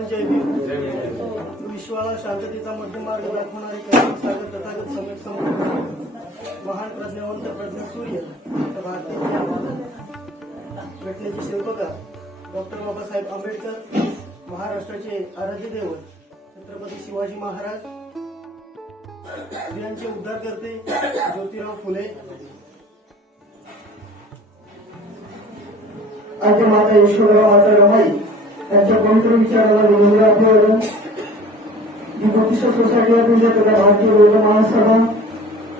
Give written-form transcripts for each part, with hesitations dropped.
सर्वांना जय भीम. विश्वाला शांततेचा मध्यमार्ग दाखवणारे सागर तथागत सम्यक समर्थ महान प्रज्ञावंत प्रज्ञा सूर्य भारतीय घटनेचे शिल्पकार डॉक्टर बाबासाहेब आंबेडकर, महाराष्ट्राचे आराध्य दैवत छत्रपती शिवाजी महाराज, स्त्रियांचे उद्धार करते ज्योतिराव फुले. आद्य माता यशोधरा माता रमाई यांच्या पवित्र विचाराला विनम्र अभिवादन. जी बुद्धिस्ट सोसायटी ऑफ इंडिया तथा भारतीय बौद्ध महासभा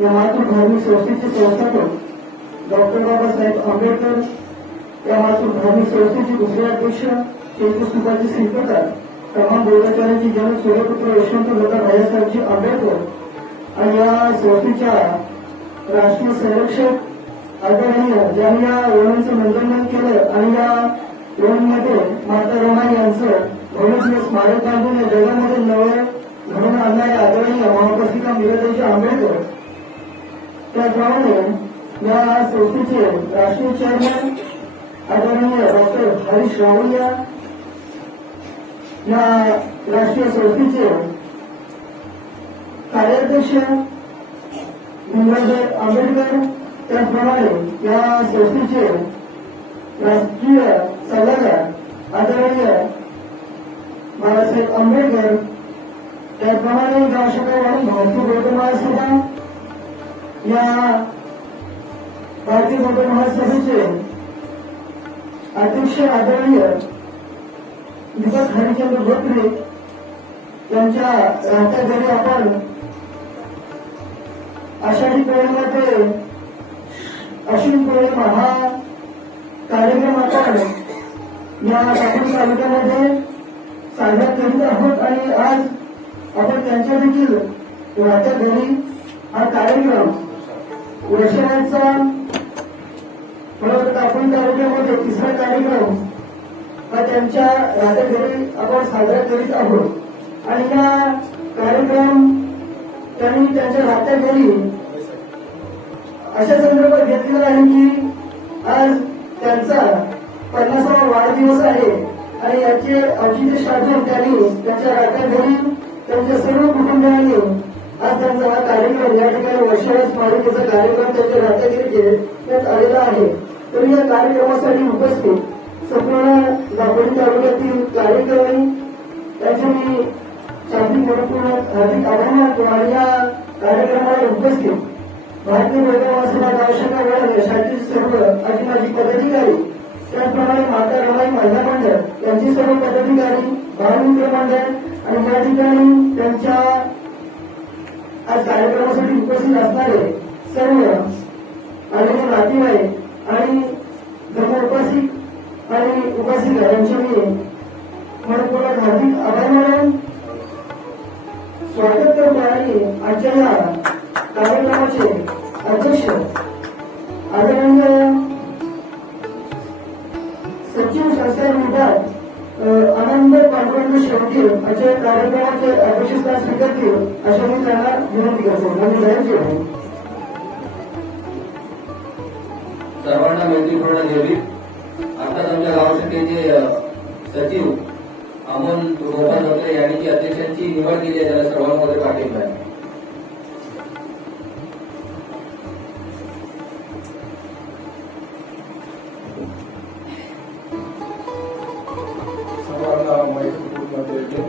या मातृधार्मिक संस्थेचे संस्थापक डॉक्टर बाबासाहेब आंबेडकर, या मातृधार्मिक संस्थेचे दुसरे अध्यक्ष चैत्यस्तूपाचे शिल्पकार तमाम बौद्धाचार्यांचे जन सूर्यपुत्र यशवंत दादा भाईसाहेबजी आंबेडकर आणि या संस्थेच्या राष्ट्रीय संरक्षक आदरणीय ज्यांनी या वनांचं नंदनवन केलं आणि या वनमध्ये माता रमाई यांचं भव्य स्मारक बांधून या जगामध्ये नवं घडवून आणणारे आदरणीय महापत्रिका मीराबाई आंबेडकर, त्याप्रमाणे या संस्थेचे राष्ट्रीय चेअरमन आदरणीय डॉक्टर हरीश रावलिया, या राष्ट्रीय संस्थेचे कार्याध्यक्ष भीमराव आंबेडकर, त्याचप्रमाणे या संस्थेचे राष्ट्रीय सल्लागार आदरणीय बाळासाहेब आंबेडकर, त्याचप्रमाणे राष्ट्रपती भारतीय बौद्ध महासभा, या भारतीय बौद्ध महासभेचे अध्यक्ष आदरणीय दीपक हरिचंद्र भोत्रे यांच्या राहत्या घरी आपण आषाढी पौर्णिमा ते अश्विन पौर्णिमा हा कार्यक्रम आपण या दापोली तालुक्यामध्ये साजरा करीत आहोत आणि आज आपण त्यांच्या देखील राहत्या घरी हा कार्यक्रम वर्षभराचा दापोली तालुक्यामध्ये तिसरा कार्यक्रम हा त्यांच्या राहत्या घरी आपण साजरा करीत आहोत आणि हा कार्यक्रम त्यांनी त्यांच्या राहत्या घरी अशा संदर्भात घेतलेला आहे की आज त्यांचा 50वा वाढदिवस आहे आणि याचे औचित्य साधून त्यांनी त्यांच्या राहत्या घरी त्यांच्या सर्व कुटुंबियांनी आज त्यांचा हा कार्यक्रम या ठिकाणी वर्षभर स्मारकाचा कार्यक्रम त्यांच्या राहत्या घरी घेण्यात आलेला आहे. तर या कार्यक्रमासाठी उपस्थित संपूर्ण दापोली तालुक्यातील कार्यक्रमी त्यांचे मी शाब्दिक मनपूर्वक हार्दिक आभार मानतो आणि या कार्यक्रमाला उपस्थित भारतीय बौद्ध महासभा गावशाखा वळण शाखेचे सर्व आणि माजी पदाधिकारी, त्याचप्रमाणे माता रमाई महिला मंडळ यांचे सर्व पदाधिकारी, बालमित्र मंडळ आणि या ठिकाणी त्यांच्या आज कार्यक्रमासाठी उपस्थित असणारे सर्व आलेले नातेवाईक आणि धर्म उपासिक आणि उपासिका यांचे मी मनपूर्वक हार्दिक आभार मानून स्वागत करतो आणि आजच्या या कार्यक्रमाचे अध्यक्ष आदरणीय सचिव संस्कार विभाग आनंद पांडुरंग शेवटी अशा कार्यक्रमाचे अध्यक्षस्थान स्वीकारतील अशा मी त्यांना विनंती करतो. धन्यवाद. सर्वांना मैत्रीपूर्ण देवी. आता आमच्या गावशाखेचे सचिव अमोल गोपाल धोत्रे यांनी जी अध्यक्षांची निवड केली आहे त्याला सर्वांमध्ये पाठिंबा आहे. सर्वांना मैत्रीपूर्ण देवी.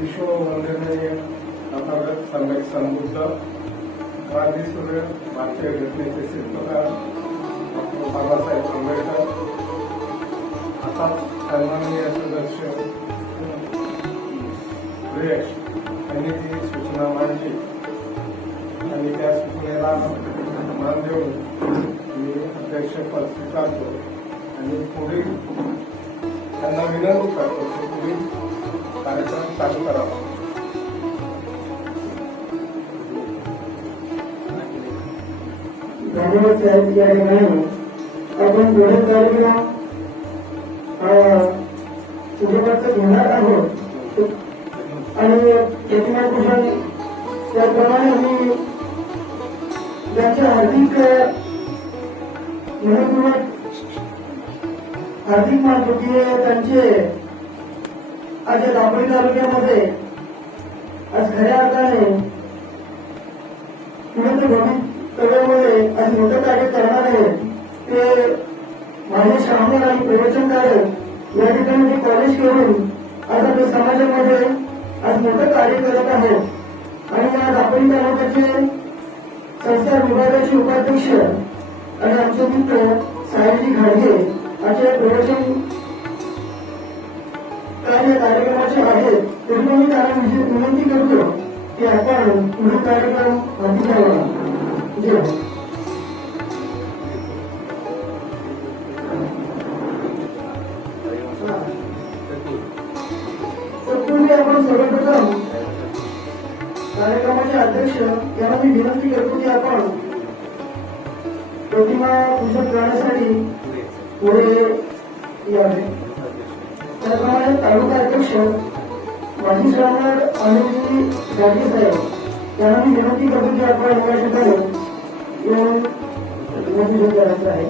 विश्व वंदनीय तथागत सम्यक समृद्ध गांधी सूर्य भारतीय घटनेचे शिल्पकार डॉक्टर बाबासाहेब आंबेडकर, आता सन्माननीय सदस्य सुरेश यांनी ती सूचना मांडली आणि त्या सूचनेला मान देऊन मी अध्यक्षपद स्वीकारतो आणि पुढील त्यांना विनंती करतो की पुढील कार्यक्रम चालू करावा. धन्यवाद साहेब. या ठिकाणी आपण पुढील कार्यक्रम उद्योगाचं घेणार आहोत आणि प्रतिमाभूषण त्याप्रमाणे मी त्यांच्या हार्दिक मानतो की त्यांचे आज या दापोली तालुक्यामध्ये आज खऱ्या अर्थाने पुढे भविष्यामध्ये आज मोठं कार्य करणार आहे ते माझे श्रावण आणि प्रवचनकारक या ठिकाणी ते कॉलेज करून आज आपल्या समाजामध्ये आज मोठं कार्य करत आहेत आणि या दापोली तालुक्याचे संस्कार विभागाचे उपाध्यक्ष आणि आमचे मित्र साहेबजी घाडगे असे प्रवचन कार्य कार्यक्रमाचे आहेत तरी मी त्यांना विनंती करतो की आपण पुढील कार्यक्रम हाती घ्यावा. जय हो. तत्पूर्वी आपण सर्वप्रथम कार्यक्रमाचे अध्यक्ष यांना मी विनंती करतो की आपण प्रतिमा पूजन करण्यासाठी पुढे यावे. त्याप्रमाणे तालुका अध्यक्ष माजी श्रावण अनिलजी गाडगे साहेब यांना मी विनंती करतो की आपण या ठिकाणी येऊन पूजन करायचं आहे.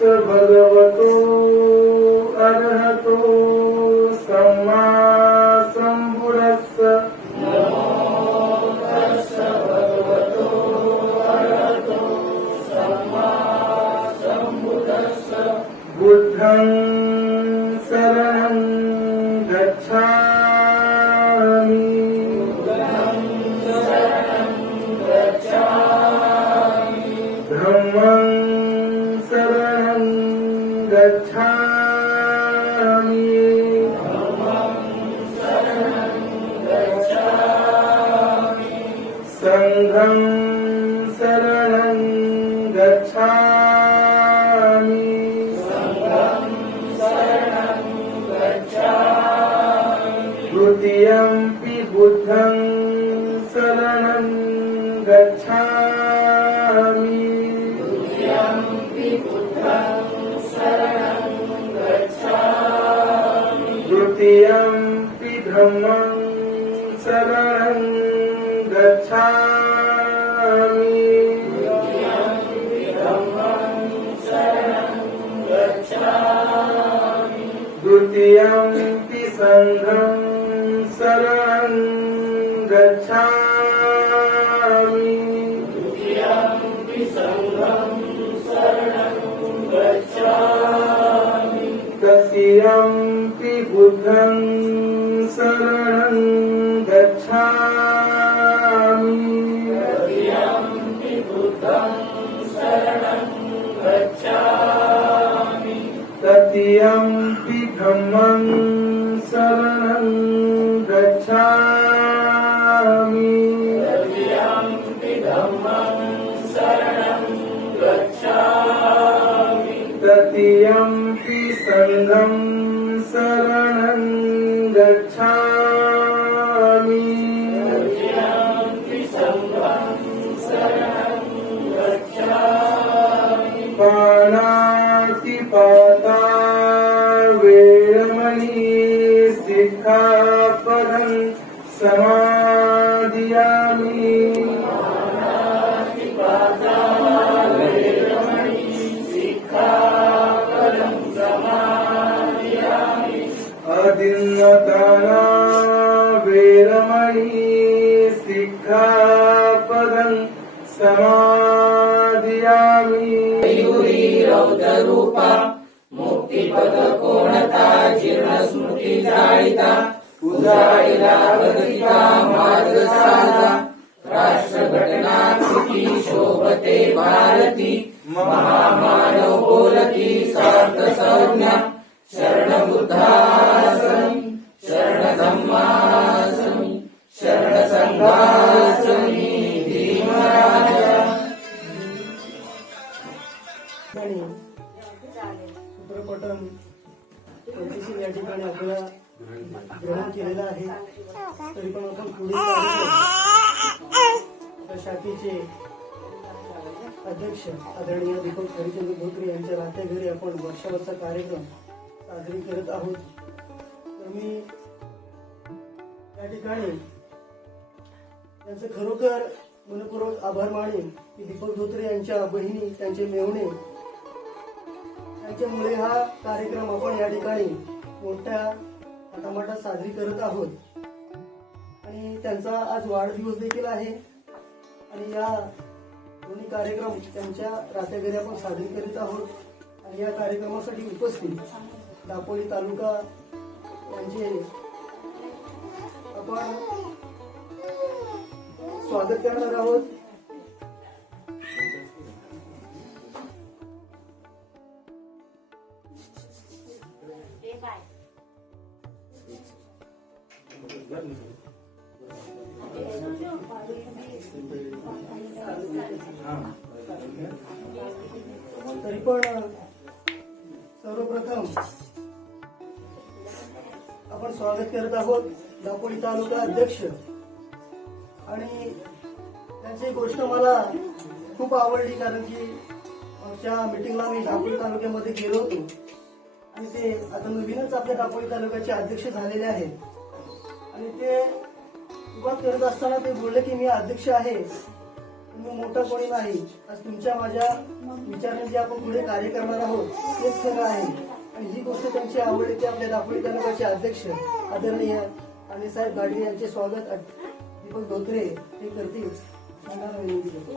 भगवतो अर्हतो सम्मा सम्बुद्धस्स. बुद्धं शरणं गच्छामि. धम्मं शरणं गच्छामि. संघं शरणं गच्छामि. द्वितीयंपि बुद्धं शरणं गच्छामि. तृतीयंपि धम्मं शरणं गच्छामि. संघं शरणं गच्छामि तृतीयंपि बुद्धं शरणं गच्छामि तृतीयंपि धम्मं शरणं गच्छामि तृतीयंपि संघं शरणं गच्छामि पाणातिपाता वेरमणि सिक्खापदं समादियामि अदिन्नदाना वेरमणि सिक्खापदं समादियामि रौद्ररूपा मुक्तिपद कोणता जीर्ण स्मृती जाळिता उजाळीला बदलिता मार्ग साजा राष्ट्रघटना कृती शोभते भारती महामानव बोलती सार्थ संज्ञा शरण बुद्धासमी शरण धम्मासमी शरण संघासमी धीमराजा आणि सूत्रपटन पंचशील या ठिकाणी आपल्याला ग्रहण केलेलं आहे. तरी पण आपण पुढील कार्यक्रम शाखेचे अध्यक्ष आदरणीय दीपक हरिचंद्र धोत्रे यांच्या राहत्या घरी आपण वर्षावरचा कार्यक्रम साजरी करत आहोत. तर मी या ठिकाणी त्यांचं खरोखर मनपूर्वक आभार मानेन की दीपक धोत्रे यांच्या बहिणी त्यांचे मेहुणे त्यांच्यामुळे हा कार्यक्रम आपण या ठिकाणी मोठ्या थाटामाटात साजरी करत आहोत. आणि त्यांचा आज वाढदिवस देखील आहे आणि या दोन्ही कार्यक्रम त्यांच्या राहत्या घरी आपण साजरी करीत आहोत. आणि या कार्यक्रमासाठी उपस्थित दापोली तालुका यांचे आपण स्वागत करणार आहोत. तरी पण सर्वप्रथम आपण स्वागत करत आहोत दापोली तालुका अध्यक्ष. आणि त्यांची गोष्ट मला खूप आवडली कारण की आमच्या मीटिंगला मी दापोली तालुक्यामध्ये गेलो होतो आणि ते आता नवीनच आपल्या दापोली तालुक्याचे अध्यक्ष झालेले आहेत. आणि ते सुरुवात करत असताना ते बोलले की मी अध्यक्ष आहे, मी मोठा कोणी नाही. आज तुमच्या माझ्या विचाराने जे आपण पुढे कार्य करणार आहोत तेच खरं आहे. आणि ही गोष्ट त्यांची आवडली की आपल्या दापोली तालुक्याचे अध्यक्ष आदरणीय अनिलसाहेब गाडगे यांचे स्वागत दीपक धोत्रे हे करतील. सांगणार विनंती करतो.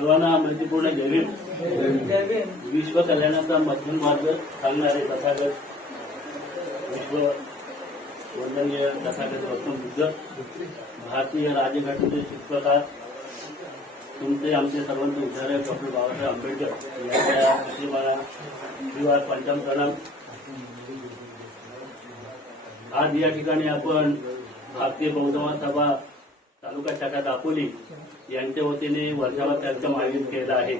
सर्वांना मैत्रीपूर्ण जय भीम. विश्व कल्याणाचा मध्यम मार्ग सांगणारे तथागत विश्व वंदनीय तथागत गौतम बुद्ध, भारतीय राज्यघटनेचे शिल्पकार, तुमचे आमचे सर्वांचे उद्धारक डॉक्टर बाबासाहेब आंबेडकर यांच्या प्रतिमाला श्रीवार पंचाम प्रणाम. आज या ठिकाणी आपण भारतीय बौद्ध महासभा तालुका शाखा दापोली यांच्या वतीने वर्षावर कार्यक्रम आयोजित केला आहे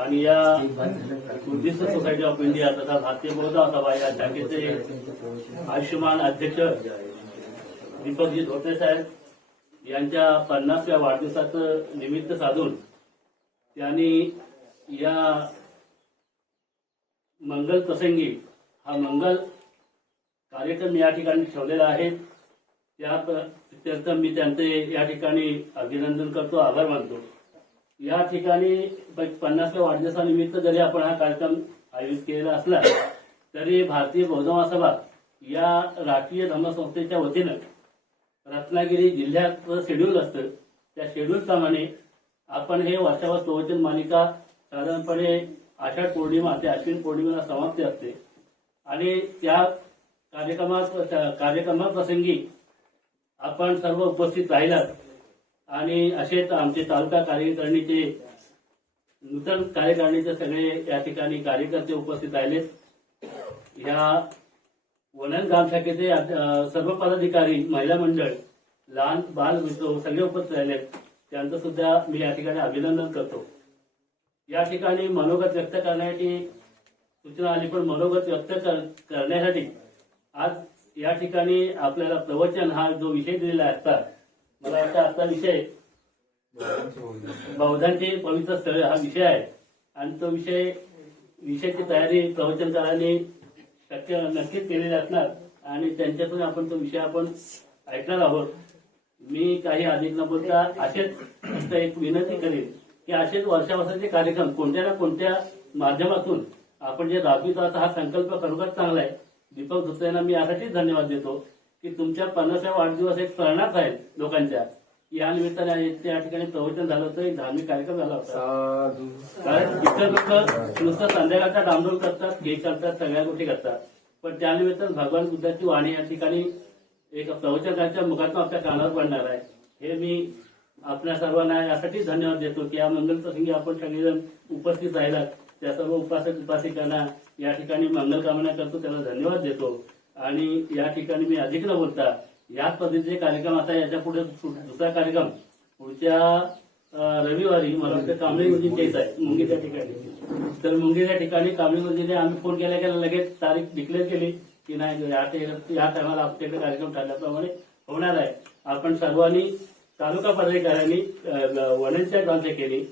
आणि या बुद्धिस्ट सोसायटी ऑफ इंडिया तथा भारतीय बौद्ध महासभा या शाखेचे आयुष्यमान अध्यक्ष दीपकजी धोत्रे साहेब यांच्या 50व्या वाढदिवसाचं निमित्त साधून त्यांनी या मंगल प्रसंगी हा मंगल कार्यक्रम या ठिकाणी ठेवलेला आहे. त्यात मी त्यांचे या ठिकाणी अभिनंदन करतो, आभार मानतो. या ठिकाणी 50व्या वाढदिवसानिमित्त जरी आपण हा कार्यक्रम आयोजित केलेला असला तरी भारतीय बौद्ध महासभा या राष्ट्रीय धर्मसंस्थेच्या वतीनं रत्नागिरी जिल्ह्याचं शेड्यूल असतं, त्या शेड्यूल प्रमाणे आपण हे वर्षावर प्रवचन मालिका साधारणपणे आषाढ पौर्णिमा ते अश्विन पौर्णिमेला समाप्ती असते आणि त्या कार्यक्रमाप्रसंगी आपण सर्व उपस्थित राहिलात आणि असेच आमचे तालुका कार्यकारिणीचे नूतन कार्यकारिणीचे सगळे या ठिकाणी कार्यकर्ते उपस्थित राहिलेत. या वनन ग्रामशाखेचे सर्व पदाधिकारी, महिला मंडळ, लहान बाल मित्र सगळे उपस्थित राहिलेत. त्यांचं सुद्धा मी या ठिकाणी अभिनंदन करतो. या ठिकाणी मनोगत व्यक्त करण्याची सूचना आली, पण मनोगत व्यक्त करण्यासाठी आज या ठिकाणी आपल्याला प्रवचन हा जो विषय दिलेला असता, मला वाटतं आजचा विषय बौद्धांची पवित्र स्थळे हा विषय आहे आणि तो विषयाची तयारी प्रवचनकारांनी नक्कीच केलेली असणार आणि त्यांच्यातून आपण तो विषय आपण ऐकणार आहोत. मी काही अधिक न बोलता असेच एक विनंती करेन की असेच वर्षावर्षाचे कार्यक्रम कोणत्या ना कोणत्या माध्यमातून आपण जे राबवित आहात हा संकल्प खरोखर चांगला आहे. दीपक धोत्रे यांना मी यासाठीच धन्यवाद देतो की तुमच्या 50व्या वाढदिवस एक स्मरणार्थ आहे लोकांच्या. या निमित्ताने त्या ठिकाणी प्रवचन झालं होतं, एक धार्मिक कार्यक्रम झाला होता. कारण इतर लोक नुसतं संध्याकाळचा डांबडोल करतात, केक करतात, सगळ्या गोष्टी करतात, पण त्यानिमित्तानं भगवान बुद्धाची वाणी या ठिकाणी एक प्रवचकाच्या मुखातून आपल्या कानावर पडणार आहे. हे मी आपल्या सर्वांना यासाठी धन्यवाद देतो की या मंगल प्रसंगी आपण सगळेजण उपस्थित राहिलात. त्या सर्व उपासक उपासिकांना या ठिकाणी मंगल कामना करतो, त्याला धन्यवाद देतो. आणि या ठिकाणी मी अधिक न बोलता याच पद्धतीचे कार्यक्रम आता याच्या पुढे दुसरा कार्यक्रम पुढच्या रविवारी मला वाटतं कांबळे गुरुजींच्या इथं आहे मुंगीच्या ठिकाणी. तर मुंगीच्या ठिकाणी कांबळे गुरुजीने आम्ही फोन केल्या गेला लगेच तारीख डिक्लेअर केली की नाही या टायमाला आपल्याकडे कार्यक्रम ठरल्याप्रमाणे होणार आहे. आपण सर्वांनी तालुका पदाधिकाऱ्यांनी वननच्या ग्रामच्या केली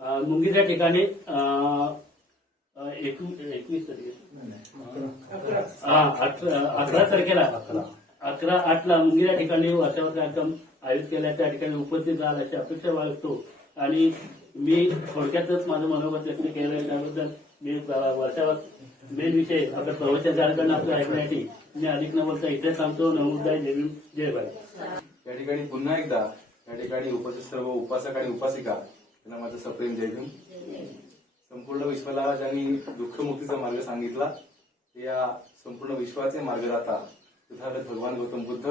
मुंगीच्या ठिकाणी 21 तारखेला 11/8 मुंगीच्या ठिकाणी वर्षावर कार्यक्रम आयोजित केला. त्या ठिकाणी उपस्थित राहाल अशी अपेक्षा बाळगतो आणि मी थोडक्यातच माझं मनोगत व्यक्त केलं आहे. त्याबद्दल मी वर्षावर मेन विषय आपल्या प्रवचनकारांकडून आपलं ऐकण्यासाठी मी अधिक न बोलता इथे सांगतो. नमोदाय जय भीम जय भारत. या ठिकाणी पुन्हा एकदा या ठिकाणी उपस्थित सर्व उपासक आणि उपासिका त्यांना माझं सप्रेम जय भीम. संपूर्ण विश्वाला ज्यांनी दुःखमुक्तीचा मार्ग सांगितला ते या संपूर्ण विश्वाचे मार्गदाता तथागत भगवान गौतम बुद्ध,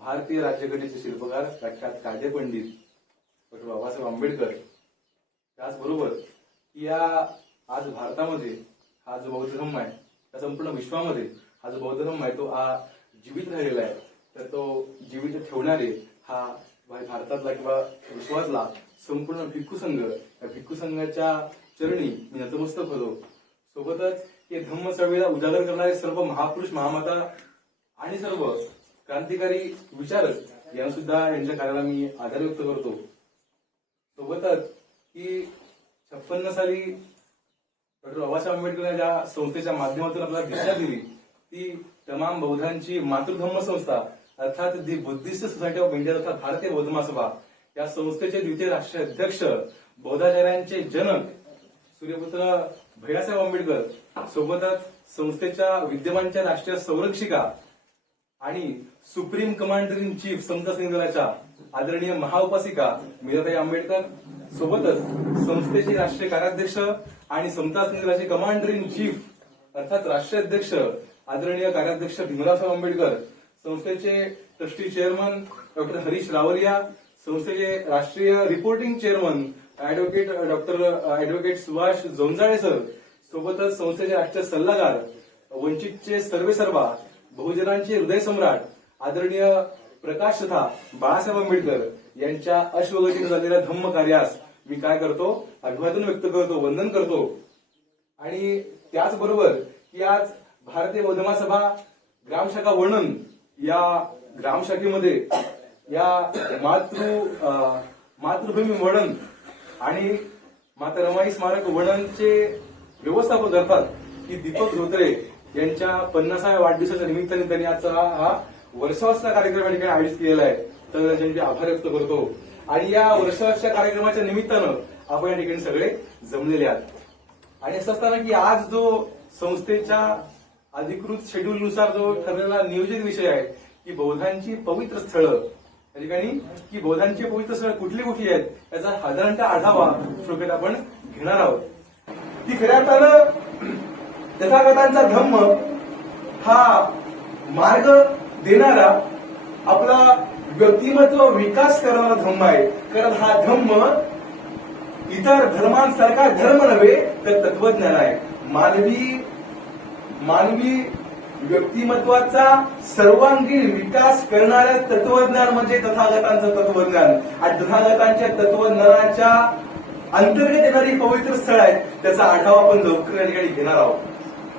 भारतीय राज्यघटनेचे शिल्पकार प्रख्यात कायदेपंडित डॉक्टर बाबासाहेब आंबेडकर. त्याचबरोबर या आज भारतामध्ये हा जो बौद्ध धर्म आहे त्या संपूर्ण विश्वामध्ये हा जो बौद्ध धर्म आहे तो जीवित राहिलेला आहे. तर तो जीवित ठेवणारे हा भारतातला किंवा विश्वातला संपूर्ण भिक्खू संघ, या भिक्खू संघाच्या चरणी मी नतमस्तक होतो. सोबतच हे धम्म चळवळीला उजागर करणारे सर्व महापुरुष महामाता आणि सर्व क्रांतिकारी विचारक यांना सुद्धा यांच्या कार्याला मी आदर व्यक्त करतो. सोबतच की 56 साली डॉक्टर बाबासाहेब आंबेडकर ज्या संस्थेच्या माध्यमातून आपल्याला दिशा दिली ती तमाम बौद्धांची मातृधम्म संस्था अर्थात दी बुद्धिस्ट सोसायटी ऑफ इंडिया तथा भारतीय बौद्ध महासभा या संस्थेचे द्वितीय राष्ट्रीय अध्यक्ष, बौद्धाचार्यांचे जनक सूर्यपुत्र भैयासाहेब आंबेडकर, सोबतच संस्थेच्या विद्यमानच्या राष्ट्रीय संरक्षिका आणि सुप्रीम कमांडर इन चीफ समता सैनिक दलाच्या आदरणीय महाउपासिका मीराताई आंबेडकर सोबतच संस्थेचे राष्ट्रीय कार्याध्यक्ष आणि समता सैनिक दलाचे कमांडर इन चीफ अर्थात राष्ट्रीय अध्यक्ष आदरणीय कार्याध्यक्ष भीमराव आंबेडकर, संस्थेचे trustee chairman doctor Harish Rawaria, संस्थेचे राष्ट्रीय reporting chairman advocate Subhash Jonjale sir, सोबतच संस्थेचे राष्ट्रीय सल्लागार वंचितचे सर्वेसर्वा बहुजनांचे हृदय सम्राट आदरणीय प्रकाश तथा बाळासाहेब आंबेडकर यांच्या अश्वगतीने झालेल्या धम्म कार्यास मी काय करतो, अभिवादन व्यक्त करतो, वंदन करतो. आणि त्याचबरोबर की आज भारतीय बौद्ध महासभा ग्रामशाखा वर्णन या ग्रामशाखेमध्ये या मातृभूमी वर्णन आणि माता रमाई स्मारक वर्णनचे व्यवस्थापक करतात की दीपक धोत्रे यांच्या 50व्या वाढदिवसाच्या निमित्ताने त्यांनी आजचा हा वर्षावासचा कार्यक्रम या ठिकाणी आयोजित केलेला आहे. तर त्यांचे आभार व्यक्त करतो. आणि या वर्षावासच्या कार्यक्रमाच्या निमित्तानं आपण या ठिकाणी सगळे जमलेले आहात. आणि असं असताना की आज जो संस्थेच्या अधिकृत शेड्यूलनुसार जो ठरलेला नियोजित विषय आहे की बौद्धांची पवित्र स्थळं, या ठिकाणी की बौद्धांची पवित्र स्थळं कुठली कुठली आहेत याचा साधारणतः आढावा थोडक्यात आपण घेणार आहोत. की खऱ्या अर्थानं तथागतांचा धम्म हा मार्ग देणारा, आपला व्यक्तिमत्व विकास करणारा धम्म आहे. कारण हा धम्म इतर धर्मांसारखा धर्म नव्हे तर तत्वज्ञान आहे. मानवी व्यक्तिमत्वाचा सर्वांगीण विकास करणाऱ्या तत्वज्ञान म्हणजे तथागतांचं तत्वज्ञान. आणि तथागतांच्या तत्वज्ञानाच्या अंतर्गत येणारी पवित्र स्थळ आहेत त्याचा आढावा आपण लवकर या ठिकाणी घेणार आहोत.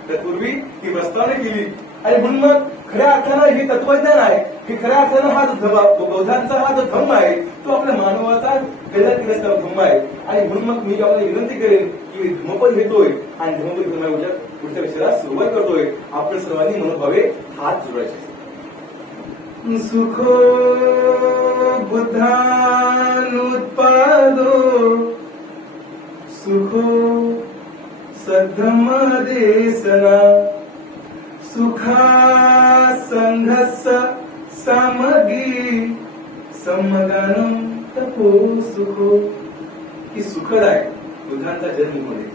तत्पूर्वी ही प्रस्तावना केली आणि म्हणून मग खऱ्या अर्थानं हे तत्वज्ञान आहे, हे खऱ्या अर्थानं हा जो बौद्धांचा हा जो धम्म आहे तो आपल्या मानवाचा गैर केल्याचा धम्म आहे. आणि म्हणून मग मी आपल्याला विनंती करेन की मी धम्मपद घेतोय आणि धम्मपद पुढच्या विषयाला सुरुवात करतोय. आपण सर्वांनी मनोभावे हात जोडायचे. सुखो बुद्धानुत्पादो सुखो सद्धम्म देशना सुखा संघस्स सामगी समगानं तपो सुखो. की सुखद आहे बुद्धांचा जन्म मध्ये,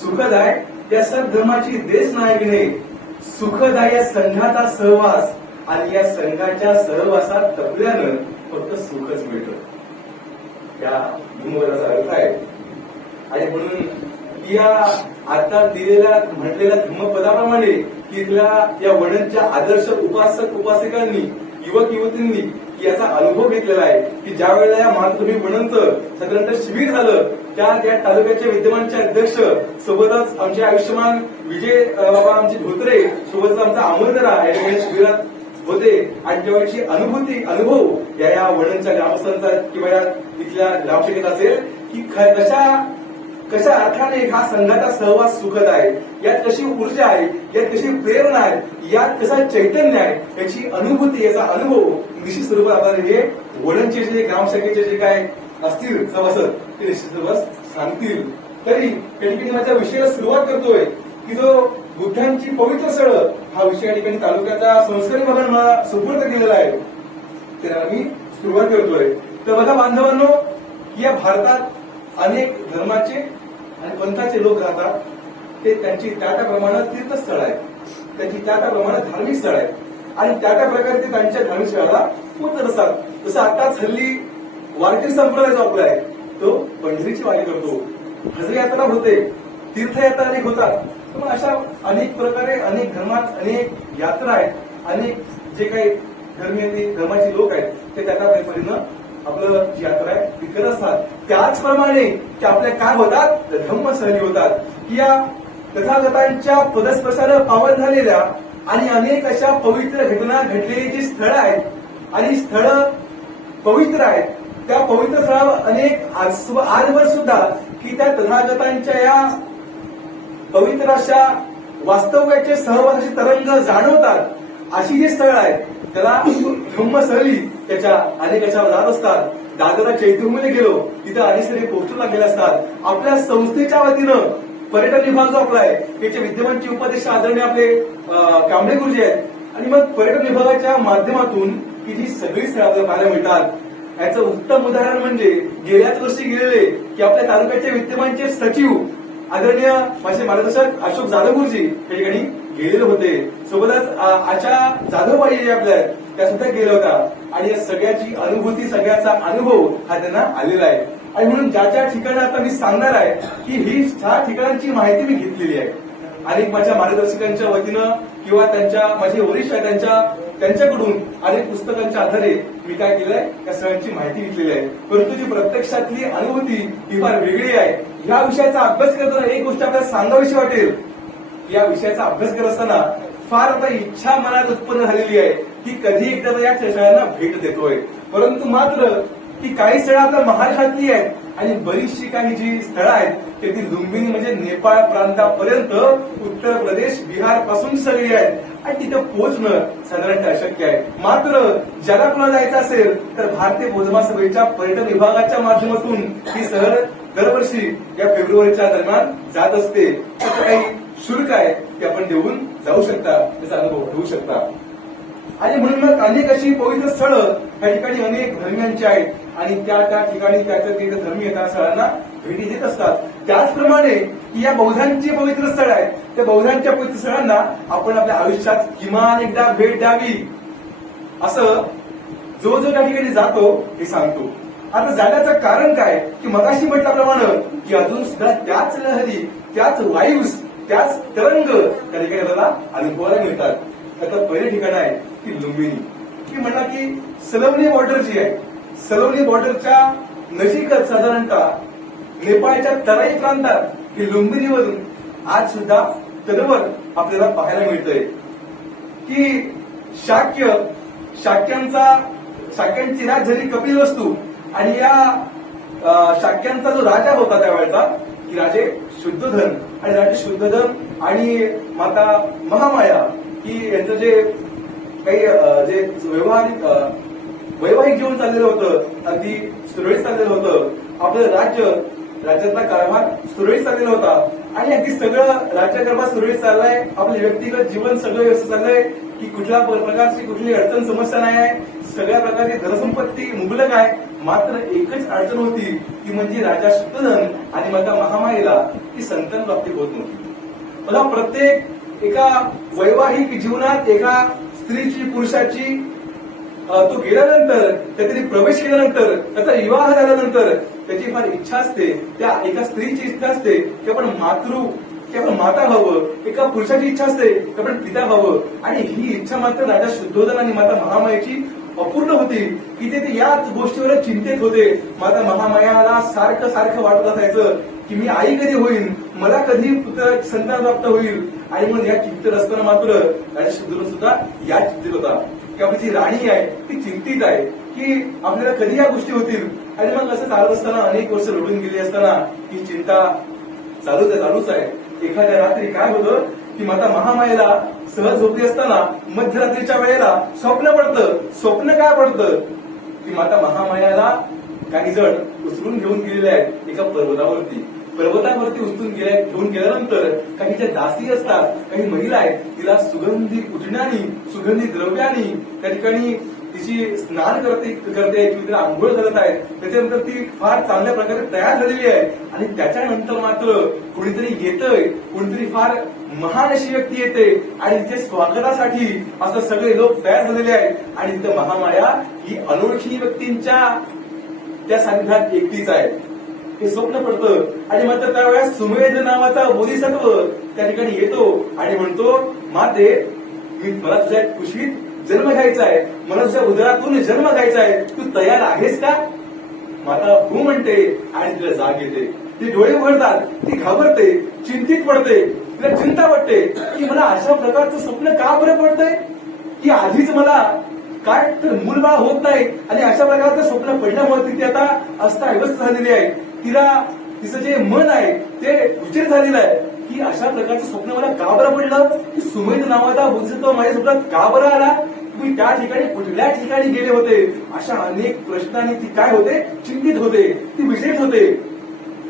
सुखद आहे या सद्धर्माची देश नायकीने, सुखद आहे या संघाचा सहवास आणि या संघाच्या सहवासात तपल्यानं फक्त सुखच मिळतं. या धम्मपदाचा अर्थ आहे. आणि म्हणून या आता दिलेल्या म्हटलेल्या धम्मपदाप्रमाणे तिथल्या या वडणच्या आदर्श उपासक उपासिकांनी, युवक युवतींनी याचा अनुभव घेतलेला आहे की ज्या वेळेला या मातृभूमी वडणचं साधारणतः शिबिर झालं त्या तालुक्याचे विद्यमानचे अध्यक्ष सोबतच आमचे आयुष्यमान विजय बाबा आमचे धोत्रे सोबतच आमचा अमोलकरा या शिबिरात होते. आणि तेव्हाची अनुभव या वडणच्या ग्रामस्थांचा किंवा या इथल्या ग्रामशाखेत असेल की कशा अर्थाने हा संघाचा सहवास सुखद आहे, यात कशी ऊर्जा आहे, यात कशी प्रेरणा आहे, यात कसा चैतन्य आहे याची अनुभूती, याचा अनुभव निश्चित स्वरूपात आपल्याला हे वडणचे जे ग्रामशाखेचे जे काय असतील सभासद ते निश्चित स्वरूपात सांगतील. तरी या ठिकाणी माझ्या विषयाला सुरुवात करतोय की जो बुद्धांची पवित्र स्थळ हा विषय या ठिकाणी तालुक्याचा संस्कारी भागाने मला सुपूर्द केलेला आहे त्याला मी सुरुवात करतोय. तर बघा बांधवांनो, या भारतात अनेक धर्माचे आणि पंथाचे लोक राहतात. ते त्यांची त्या प्रमाणात तीर्थस्थळ आहेत, त्यांची त्या प्रमाणात धार्मिक स्थळ आहेत आणि त्या प्रकारे ते त्यांच्या धार्मिक स्थळाला पोहोचत असतात. जसं आताच हल्ली वारकरी संप्रदाय जो आपला आहे तो पंढरीची वारी करतो, हजरी यात्रा होते, तीर्थयात्रा अनेक होतात. मग अशा अनेक प्रकारे अनेक धर्मात अनेक यात्रा आहेत, अनेक जे काही धर्माचे लोक आहेत ते त्या पद्धतीनं आपलं जी यात्रा आहे ती करत असतात. त्याचप्रमाणे ते आपल्या काय होतात, धम्मसहली होतात की या तथागतांच्या पदस्पर्शानं पावन झालेल्या आणि अनेक अशा पवित्र घटना घडलेली जी स्थळं आहेत आणि स्थळं पवित्र आहेत, त्या पवित्र स्थळावर अनेक आजवर सुद्धा की त्या तथागतांच्या या पवित्र अशा वास्तव्याचे सहवासाचे तरंग जाणवतात. अशी जी स्थळं आहेत त्याला धम्मसहली त्याच्या अनेक अशा जात असतात. दादरा चैत्यभूमीला गेलो तिथे अनेक सारे पोस्टर लागलेले असतात. आपल्या संस्थेच्या वतीनं पर्यटन विभाग जो आपला आहे त्याचे विद्यमानचे उपाध्यक्ष आदरणीय आपले कांबळे गुरुजी आहेत आणि मग पर्यटन विभागाच्या माध्यमातून ही जी सगळी स्थळं आपल्याला पाहायला मिळतात याचं उत्तम उदाहरण म्हणजे गेल्याच वर्षी गेलेले की आपल्या तालुक्याचे विद्यमानचे सचिव आदरणीय माझे मार्गदर्शक अशोक जाधवगुरुजी या ठिकाणी गेलेले होते. सोबतच आशा जाधवबाई जे आपल्या त्या सुद्धा गेल्या होत्या आणि या सगळ्याची अनुभूती सगळ्याचा अनुभव हा त्यांना आलेला आहे. आणि म्हणून ज्या ज्या ठिकाणी आता मी सांगणार आहे की ही 6 ठिकाणांची माहिती मी घेतलेली आहे आणि माझ्या मार्गदर्शकांच्या वतीनं किंवा त्यांच्या माझे वरिष्ठ आहे त्यांच्याकडून अनेक पुस्तकांच्या आधारे मी काय केलंय या सगळ्यांची माहिती घेतलेली आहे. परंतु जी प्रत्यक्षातली अनुभूती ही फार वेगळी आहे. या विषयाचा अभ्यास करताना एक गोष्ट आपल्याला सांगावीशी वाटेल की या विषयाचा अभ्यास करत असताना फार आता इच्छा मनात उत्पन्न झालेली आहे की कधी एकदा या स्थळांना भेट देतोय. परंतु मात्र की काही स्थळं आपल्या महाराष्ट्रातली आहेत आणि बरीचशी काही जी स्थळं आहेत ते ती लुंबिनी म्हणजे नेपाळ प्रांतापर्यंत उत्तर प्रदेश बिहार पासून सगळी आहेत आणि तिथं पोहोचणं साधारणतः अशक्य आहे. मात्र ज्याला कोणाला जायचं असेल तर भारतीय मोजमाप सभेच्या पर्यटन विभागाच्या माध्यमातून ही सहल दरवर्षी या फेब्रुवारीच्या दरम्यान जात असते. त्याचं काही शुल्क आहे ते आपण देऊन जाऊ शकता, त्याचा अनुभव घेऊ शकता. आणि म्हणून मग अनेक अशी पवित्र स्थळं या ठिकाणी अनेक धर्मियांची आहेत आणि त्या ठिकाणी त्या धर्मीय त्या स्थळांना भेटी देत असतात. त्याचप्रमाणे की या बौद्धांची पवित्र स्थळ आहेत त्या बौद्धांच्या पवित्र स्थळांना आपण आपल्या आयुष्यात किमान एकदा भेट द्यावी असं जो त्या ठिकाणी जातो हे सांगतो. आता जाण्याचं कारण काय की मगाशी म्हटल्याप्रमाणे की अजून सुद्धा त्याच लहरी त्याच वायूस त्याच तरंग त्या ठिकाणी आपल्याला अनुभवायला मिळतात. आता पहिले ठिकाण आहे की लुंबिनी की म्हणा की सलोनी बॉर्डर जी आहे सलोनी बॉर्डरच्या नजीकच साधारणतः नेपाळच्या तराई प्रांतात की लुंबिनीवरून आज सुद्धा तलवार आपल्याला पाहायला मिळतंय की शाक्यांची राज झाली कपिलवस्तू आणि या शाक्यांचा जो राजा होता त्यावेळेचा की राजे शुद्धोधन आणि राजे शुद्धोधन आणि माता महामाया की यांचं जे काही जे वैवाहिक जीवन चाललेलं होतं अगदी सुरळीत चाललेलं होतं. आपलं राज्यातला कारभार सुरळीत चाललेला होता आणि अगदी सगळं राज्यकारभार सुरळीत चाललाय. आपलं व्यक्तिगत जीवन सगळं व्यवस्थित चाललंय की कुठल्या प्रकारची कुठली अडचण समस्या नाही आहे. सगळ्या प्रकारची धनसंपत्ती मुबलक आहे. मात्र एकच अडचण होती ती म्हणजे राजा शुद्धोधन आणि माता महामायेला ती संतान प्राप्ती होत नव्हती. मला प्रत्येक एका वैवाहिक जीवनात एका स्त्रीची पुरुषाची तो गेल्यानंतर त्यातरी प्रवेश केल्यानंतर त्याचा विवाह झाल्यानंतर त्याची फार इच्छा असते त्या एका स्त्रीची इच्छा असते की आपण माता हवं. एका पुरुषाची इच्छा असते की आपण पिता हवं आणि ही इच्छा मात्र राजा शुद्धोधन आणि माता महामायेची अपूर्ण होती की ते याच गोष्टीवर चिंतित होते. माता महामायाला सारखं वाटत असायचं की मी आई कधी होईल मला कधी पुत्र संतान प्राप्त होईल आणि मग या चिंतित असताना मात्र राजा शुद्धोधन सुद्धा या चिंतित होता की आपली जी राणी आहे ती चिंतित आहे की आपल्याला कधी या गोष्टी होतील. आणि मग असं चालत असताना अनेक वर्ष लढून गेली असताना ही चिंता चालूच आहे. एखाद्या रात्री काय होतं की माता महामायेला सहज झोपली असताना मध्यरात्रीच्या वेळेला स्वप्न काय पडतं की माता महामायाला काही जण उचलून घेऊन गेलेले आहेत एका पर्वतावरती उचलून घेऊन गेल्यानंतर काही ज्या दासी असतात काही महिला आहेत तिला सुगंधी उठण्यानी सुगंधी द्रव्यानी त्या ठिकाणी तिची स्नान करते तिला आंघोळ करत आहेत. त्याच्यानंतर ती फार चांगल्या प्रकारे तयार झालेली आहे आणि त्याच्यानंतर मात्र कोणीतरी येतंय कोणीतरी फार महान अशी व्यक्ती येते आणि तिथे स्वागतासाठी असं सगळे लोक तयार झालेले आहेत आणि तिथे महामाया ही अनोळखी व्यक्तींच्या त्या सानिध्यात एकटीच आहे. हे स्वप्न पडतं आणि मात्र त्यावेळेस सुमेध नावाचा बोधिसत्व त्या ठिकाणी येतो आणि म्हणतो माते मला तुझ्या कुशीत जन्म घ्यायचा आहे मला तुझ्या उदरातून जन्म घ्यायचा आहे तू तयार आहेस का. माता हो म्हणते आणि तिला जाग येते. ती डोळे उघडतात ती घाबरते चिंतित पडते तिला चिंता वाटते की मला अशा प्रकारचं स्वप्न का बरं पडतंय की आधीच मला काय तर मूलबाळ होत नाही आणि अशा प्रकारचं स्वप्न पडल्यामुळे ती आता अस्ताव्यस्त झालेली आहे. तिचं जे मन आहे ते उचित झालेलं आहे की अशा प्रकारचं स्वप्न मला का बरं पडलं की सुमेध नावाचा बोधिसत्व माझ्या स्वप्नात का बरं आला तुम्ही त्या ठिकाणी कुठल्या ठिकाणी गेले होते अशा अनेक प्रश्नांनी ती काय होते चिंतित होते ती विचलित होते.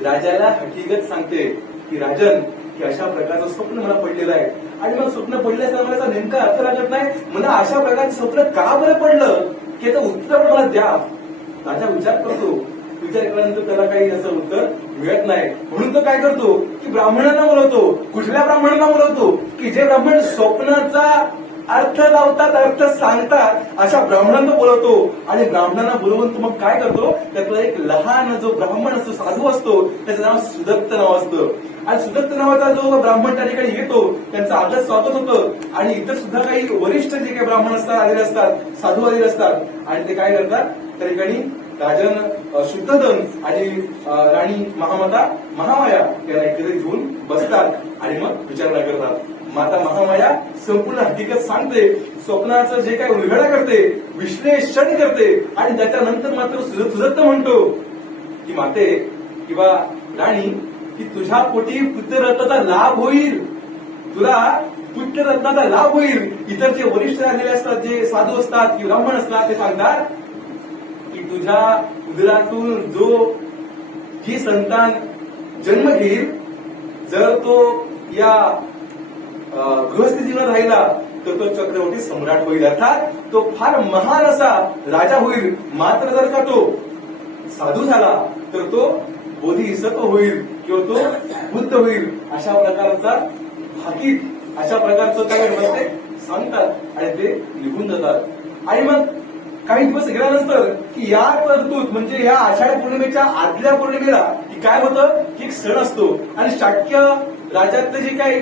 राजाला हकीकत सांगते की राजन की अशा प्रकारचं स्वप्न मला पडलेलं आहे. आणि मग स्वप्न पडलं असताना मला याचा नेमका अर्थ लागत नाही. मला अशा प्रकारचं स्वप्न का बरं पडलं की याचं उत्तर पण मला द्या. राजा विचार करतो. विचार केल्यानंतर त्याला काही असं उत्तर मिळत नाही. म्हणून तो काय करतो की ब्राह्मणांना बोलवतो. कुठल्या ब्राह्मणांना बोलवतो की जे ब्राह्मण स्वप्नाचा अर्थ लावतात, अर्थ सांगतात, अशा ब्राह्मणांना बोलवतो. आणि ब्राह्मणांना बोलवून तो मग काय करतो, त्यातला एक लहान जो ब्राह्मण असतो, साधू असतो, त्याचं नाव सुदत्त नाव असतं. आणि सुदत्त नावाचा जो ब्राह्मण त्या ठिकाणी येतो, त्यांचं आदर स्वागत होतं. आणि इतर सुद्धा काही वरिष्ठ जे काही ब्राह्मण असतात, आलेले असतात, साधू आलेले असतात. आणि ते काय करतात, त्या ठिकाणी राजन शुद्धोधन आणि राणी महामाता महामाया यांना एकत्रित घेऊन बसतात आणि मग विचारणा करतात. माता महामाया संपूर्ण हकीकत सांगते, स्वप्नाचं जे काही उलगडा करते, विश्लेषण करते. आणि त्याच्यानंतर मात्र सुदत्त म्हणतो की माते किंवा राणी, की तुझ्या पोटी पुत्ररत्नाचा लाभ होईल, तुला पुत्ररत्नाचा लाभ होईल. इतर जे वरिष्ठ राहिलेले असतात, जे साधू असतात किंवा ब्राह्मण असतात, ते सांगतात की तुझ्या उदरातून जी संतान जन्म घेईल, जर तो या गृहस्थ जीवनात राहिला तर तो चक्रवर्ती सम्राट होईल, अर्थात तो फार महान असा राजा होईल. मात्र जर का तो साधू झाला तर तो बोधिसत्व होईल किंवा तो बुद्ध होईल. अशा प्रकारचा हकीक, अशा प्रकारचं काय सांगतात आणि ते निघून जातात. आणि मग काही दिवस गेल्यानंतर की या ऋतूत म्हणजे या आषाढ पौर्णिमेच्या आदल्या पौर्णिमेला की काय होतं की एक सण असतो. आणि शाक्य राज्यातले जे काही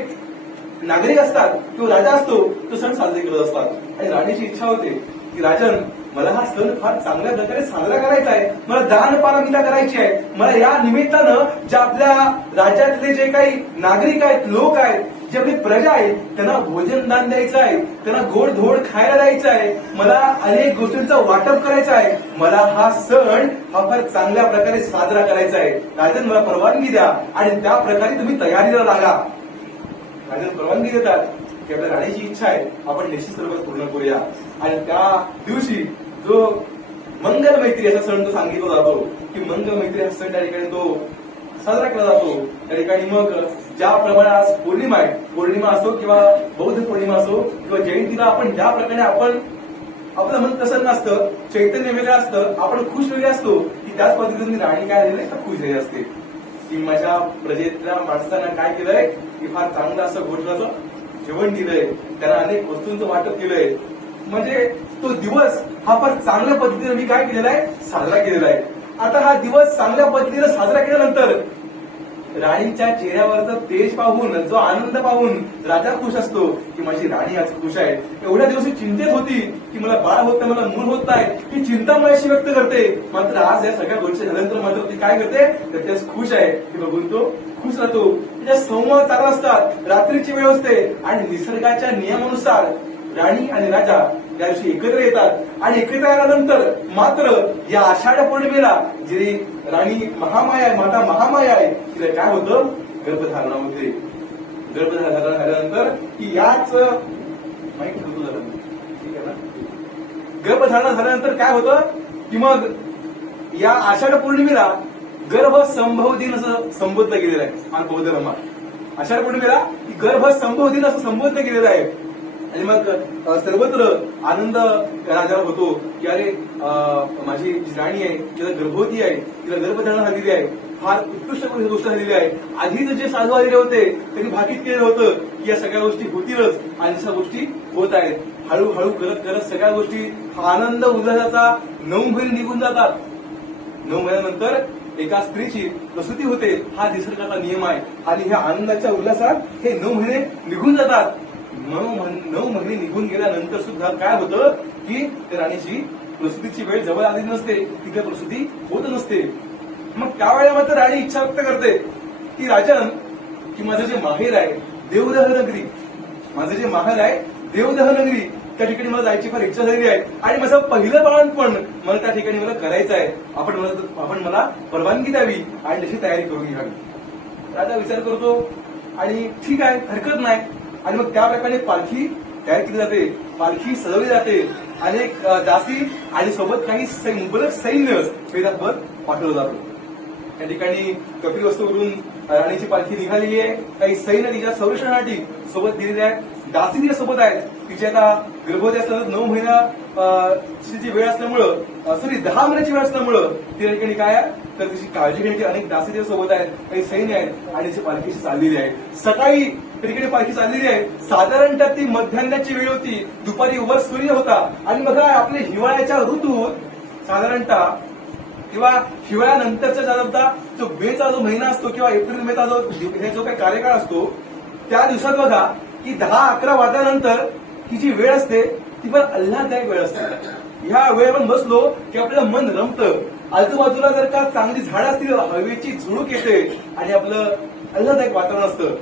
नागरिक असतात किंवा राजा असतो तो सण साजरे करत असतात. आणि राणीची इच्छा होते की राजन, मला हा सण फार चांगल्या प्रकारे साजरा करायचा आहे, मला दानपारमिता करायची आहे. मला या निमित्तानं जे आपल्या राज्यातले जे काही नागरिक आहेत, लोक आहेत, जे आपली प्रजा आहे, त्यांना भोजन दान द्यायचं आहे, त्यांना गोड धोड खायला द्यायचं आहे, मला अनेक गोष्टींचं वाटप करायचं आहे. मला हा सण हा फार चांगल्या प्रकारे साजरा करायचा आहे. राजन, मला परवानगी द्या आणि त्या प्रकारे तुम्ही तयारीला लागा. राजन परवानगी देतात की आपल्या राणीची इच्छा आहे, आपण निश्चित सर्व पूर्ण करूया. आणि त्या दिवशी जो मंगल मैत्री असा सण तो सांगितला जातो की मंगल मैत्री हा सण त्या ठिकाणी तो साजरा केला जातो. त्या ठिकाणी मग ज्याप्रमाणे आज पौर्णिमा आहे, पौर्णिमा असो किंवा बौद्ध पौर्णिमा असो किंवा जयंतीला आपण ज्या प्रकारे आपण आपलं मन प्रसन्न असतं, चैतन्य वेगळं असतं, आपण खुश वेगळे असतो, की त्याच पद्धतीने राणी काय झालेली तर खुश झाली असते की माझ्या प्रजेतल्या माणसांना काय केलंय की फार चांगलं असं गोष्टाचं जेवण दिलंय, त्यांना अनेक वस्तूंचं वाटप केलंय. म्हणजे तो दिवस हा फार चांगल्या पद्धतीने मी काय केलेला आहे, साजरा केलेला आहे. आता हा दिवस चांगल्या पद्धतीने साजरा केल्यानंतर राणीच्या चेहऱ्यावरचा तेज पाहून, जो आनंद पाहून राजा खुश असतो की माझी राणी आज खुश आहे. एवढ्या दिवशी चिंतेत होती की मला बाळ होत नाही, मला मूल होत नाही, ही चिंता माझ्याशी व्यक्त करते. मात्र आज या सगळ्या गोष्टी झाल्यानंतर मात्र ती काय करते तर त्याच खुश आहे की बघून तो खुश राहतो. त्याच्या संवाद चालू असतात, रात्रीची वेळ असते आणि निसर्गाच्या नियमानुसार राणी आणि राजा त्या दिवशी एकत्र येतात. आणि एकत्र आल्यानंतर मात्र या आषाढ पौर्णिमेला जी राणी महामाया आहे, माता महामाया आहे, तिला काय होतं, गर्भधारणा होते. गर्भधारणा झाल्यानंतर की याच माहिती होतो झालं ठीक आहे ना. गर्भधारणा झाल्यानंतर काय होतं की मग या आषाढ पौर्णिमेला गर्भ संभव दिन असं संबोधलं गेलेलं आहे. आणि बौद्ध धर्मात आषाढ पौर्णिमेला गर्भ संभव दिन असं संबोधलं गेलेलं आहे. आणि मग सर्वत्र आनंद राजाला होतो की अरे माझी जी राणी आहे तिला गर्भवती आहे, तिला गर्भधारणा झालेली आहे, फार उत्कृष्ट गोष्ट झालेली आहे. आधीच जे साधू आलेले होते त्यांनी भाकीत केलं होतं की या सगळ्या गोष्टी होतीलच आणि जशा गोष्टी होत आहेत. हळूहळू करत करत सगळ्या गोष्टी आनंद उल्हासाचा 9 महिने निघून जातात. 9 महिन्यानंतर एका स्त्रीची प्रसूती होते. हा निसर्गाचा नियम आहे. आणि ह्या आनंदाच्या उल्हासात हे 9 महिने निघून जातात. 9 महिने निघून गेल्यानंतर सुद्धा काय होतं की त्या राणीची प्रसूतीची वेळ जवळ आली नसते, तिथे प्रसूती होत नसते. मग त्यावेळेला मात्र राणी इच्छा व्यक्त करते की राजन, की माझं जे माहेर आहे देवदह नगरी, माझं जे माहेर आहे देवदह नगरी, त्या ठिकाणी मला जायची फार इच्छा झालेली आहे. आणि माझं पहिलं बाळपण मला त्या ठिकाणी मला करायचं आहे. आपण मला परवानगी द्यावी आणि तशी तयारी करून घ्यावी. राजा विचार करतो आणि ठीक आहे, हरकत नाही. आणि मग त्या प्रकारे पालखी तयार केली जाते, पालखी सजवली जाते, अनेक दासी आणि सोबत काही मुबलक सैन्य वेदात पाठवलं जातं. या ठिकाणी कपिलवस्तूवरून राणीची पालखी निघालेली आहे. काही सैन्य तिच्या संरक्षणासाठी सोबत दिलेले आहेत. दासी तिच्या सोबत आहेत. तिची आता गर्भवती असताना 9 महिन्याची वेळ असल्यामुळं 10 महिन्याची वेळ असल्यामुळं ती या ठिकाणी काय आहे तर तिची काळजी घेण्याची अनेक दासी तिच्या सोबत आहेत. काही सैन्य आहेत आणि तिची पालखी चाललेली आहे. सकाळी त्या ठिकाणी पालखी चाललेली आहे. साधारणतः ती मध्यान्हाची वेळ होती. दुपारी वर सूर्य होता आणि बघा आपल्या हिवाळ्याच्या ऋतूत साधारणतः किंवा हिवाळ्यानंतरचा साधारणतः जो मेचा जो महिना असतो किंवा एप्रिल मेचा जो काही कार्यकाळ असतो त्या दिवसात बघा की 10-11 वाजल्यानंतर ही जी वेळ असते ती पण आल्हाददायक वेळ असते. ह्या वेळेवर आपण बसलो की आपलं मन रमतं. आजूबाजूला जर का चांगली झाडं असतील हवेची झुळूक येते आणि आपलं आल्हाददायक वातावरण असतं.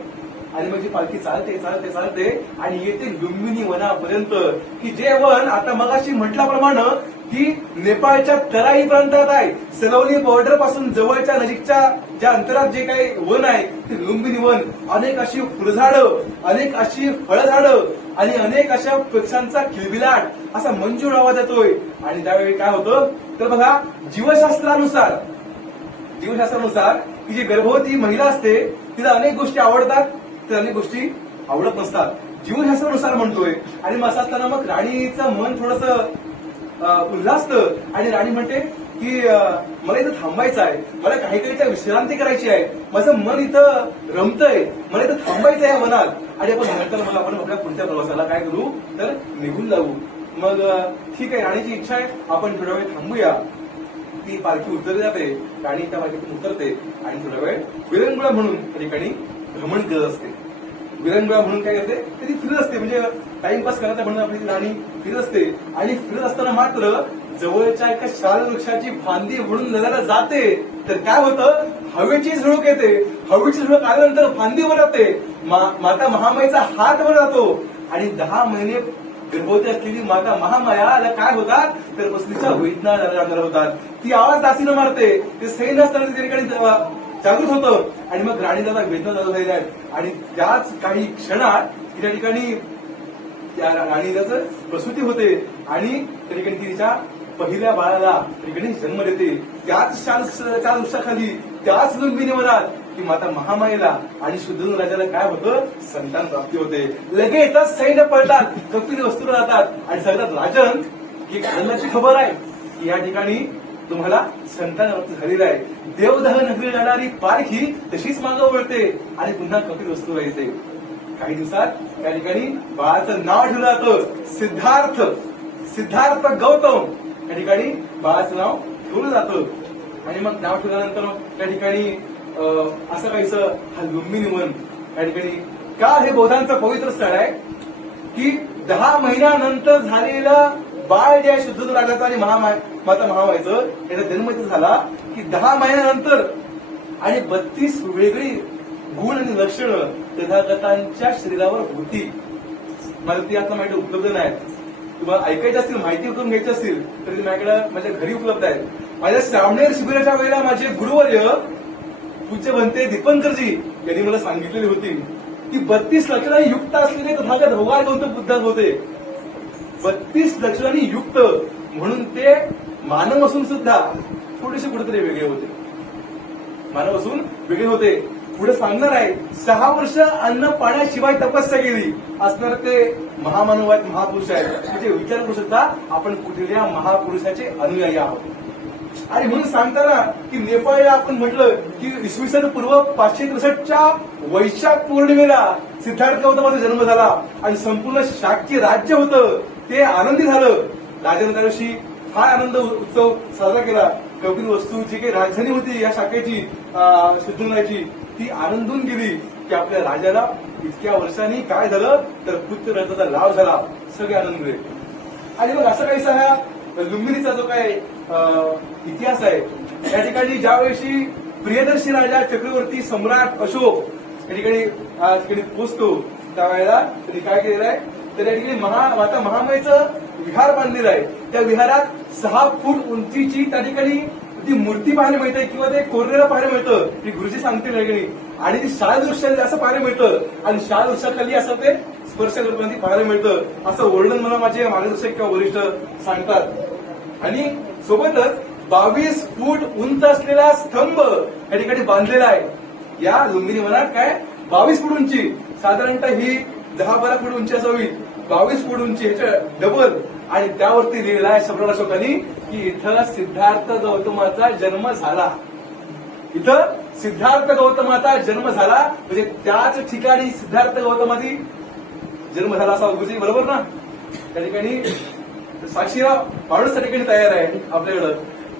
आणि मग जी पालखी चालते चालते चालते आणि येते लुंबिनी वनापर्यंत की जे वन आता मगाशी म्हटल्याप्रमाणे की नेपाळच्या तराई प्रांतात आहे. सलवली बॉर्डर पासून जवळच्या नजीकच्या ज्या अंतरात जे काही वन आहे ते लुंबिनी वन. अनेक अशी फुलझाडं, अनेक अशी फळझाडं आणि अनेक अशा पक्ष्यांचा किलबिलाट असा मंजूळ आवाज येतोय. आणि त्यावेळी काय होतं तर बघा जीवशास्त्रानुसार की जी गर्भवती महिला असते तिला अनेक गोष्टी आवडतात तर अनेक गोष्टी आवडत नसतात. जीवशास्त्रानुसार म्हणतोय. आणि मग असं असताना मग राणीचं मन थोडंसं उल्हासतं आणि राणी म्हणते की मला इथं थांबायचं आहे. मला काहीतरी विश्रांती करायची आहे. माझं मन इथं रमतंय. मला इथं थांबायचं आहे वनात. आणि आपण नंतर मग आपण आपल्या पुढच्या प्रवासाला काय करू तर निघून जाऊ. मग ठीक आहे राणीची इच्छा आहे आपण थोडा वेळ थांबूया. ती पालखी उतरली जाते. राणी त्या पालखीतून उतरते आणि थोडा वेळ विरंगुळा म्हणून त्या ठिकाणी भ्रमण करत असते. विरंगुळा म्हणून काय करते ती फिरत असते. म्हणजे टाइमपास करायचा म्हणून आपली राणी फिरत असते. आणि फिरत असताना मात्र जवळच्या एका शाल वृक्षाची फांदी म्हणून नजरा जाते तर काय होतं हवेची झुळूक येते. हवेची झुळूक आल्यानंतर फांदी वर जाते. माता महामाईचा हात वर जातो आणि 10 महिने गर्भवती असलेली माता महामाया काय होतात तर बसलीच्या वेदना जाणार होतात. ती आवाज दासीनं मारते. ते सैन्य असताना त्या ठिकाणी जागृत होतं. आणि मग राणी दादा वेदना चालू झालेल्या आहेत. आणि त्याच काही क्षणात त्या ठिकाणी त्या राणीचं प्रसूती होते आणि त्या ठिकाणी तिच्या पहिल्या बाळाला त्या ठिकाणी जन्म देते. त्याच त्या वृक्षाखाली त्याच लुंबिनी वनात की माता महामाईला आणि शुद्धून राजाला काय होतं संतान प्राप्ती होते. लगेचच सैन्य पळतात. कपिल वस्तूला जातात आणि सांगतात राजन ही आनंदाची खबर आहे की या ठिकाणी तुम्हाला संतान प्राप्ती झालेला आहे. देवदह नगरी जाणारी पालखी तशीच मागं वळते आणि पुन्हा कपिल वस्तूला येते. काही दिवसात त्या ठिकाणी बाळाचं नाव ठेवलं जातं सिद्धार्थ गौतम. त्या ठिकाणी बाळाचं नाव ठेवलं जातं. आणि मग नाव ठेवल्यानंतर त्या ठिकाणी असं काहीसं हा लुंबिनी वन त्या ठिकाणी का हे बौद्धांचं पवित्र स्थळ आहे की 10 महिन्यानंतर झालेलं बाळ जे आहे शुद्ध राजाचं आणि माता महामाईचं याचा जन्म झाला की 10 महिन्यानंतर आणि 32 वेगळी गुण आणि लक्षणं तथागतांच्या शरीरावर होती. मला ती आता माहिती उपलब्ध नाही. तुम्हाला ऐकायची असतील माहिती करून घ्यायची असतील तर ती माझ्याकडे माझ्या घरी उपलब्ध आहे. माझ्या श्रावणेर शिबिराच्या वेळेला माझे गुरुवर्य पूज्य बनते दीपंकरजी यांनी मला सांगितलेली होती की 32 लक्षणांनी युक्त असलेले तथागत भगवान गौतम बुद्ध होते. 32 लक्षणांनी युक्त म्हणून ते मानव असून सुद्धा थोडेसे कुठेतरी वेगळे होते. मानव असून वेगळे होते. पुढे सांगणार आहे 6 वर्ष अन्न पाण्याशिवाय तपस्या केली असणार ते महामानव आहेत महापुरुष आहेत. म्हणजे विचार करू शकता आपण कुठल्या महापुरुषाचे अनुयायी आहोत. आणि म्हणून सांगताना की नेपाळला आपण म्हटलं की इसवी सन पूर्व 563च्या वैशाख पौर्णिमेला सिद्धार्थ गौतमाचा जन्म झाला आणि संपूर्ण शाक्य राज्य होतं ते आनंदी झालं. राजाने त्या दिवशी फार आनंद उत्सव साजरा केला. कपिल वस्तू जी काही राजधानी होती या शाखेची सिद्धूंची ती आनंदून गेली की आपल्या राजाला इतक्या वर्षांनी काय झालं तर पुत्र रथाचा लाभ झाला. सगळे आनंदले. आणि मग असं काहीसा हा लुंबिनीचा जो काय इतिहास आहे या ठिकाणी ज्यावेळी प्रियदर्शी राजा चक्रवर्ती सम्राट अशोक या ठिकाणी पोचतो त्यावेळेला त्यांनी काय केलेलं आहे तर या ठिकाणी माता महामाईचं विहार बांधलेलं आहे. त्या विहारात 6 फूट उंचीची त्या ठिकाणी ती मूर्ती पाहायला मिळते किंवा ते कोरलेलं पाहायला मिळतं. ती गुरुजी सांगतील ठिकाणी. आणि ती शाल वृक्षाखाली असं पाहायला मिळतं आणि शाल वृक्षाखाली असं ते स्पर्श करताना ती पाहायला मिळतं असं वर्णन मला माझे मार्गदर्शक किंवा वरिष्ठ सांगतात. आणि सोबतच 22 फूट उंच असलेला स्तंभ या ठिकाणी बांधलेला आहे। या लुंबिनी वनात काय 22 फूट उंची, साधारणतः ही 10-12 फूट उंची असावी, 22 फूट उंची ह्याच्या डबल, आणि त्यावरती लिहिलेला आहे सम्राट अशोकांनी की इथं सिद्धार्थ गौतमाचा जन्म झाला। इथं सिद्धार्थ गौतमाचा जन्म झाला म्हणजे त्याच ठिकाणी सिद्धार्थ गौतमाची जन्म झाला असा गुरुजी बरोबर ना। त्या ठिकाणी साक्षीराव माणूस त्या ठिकाणी तयार आहे आपल्याकडं,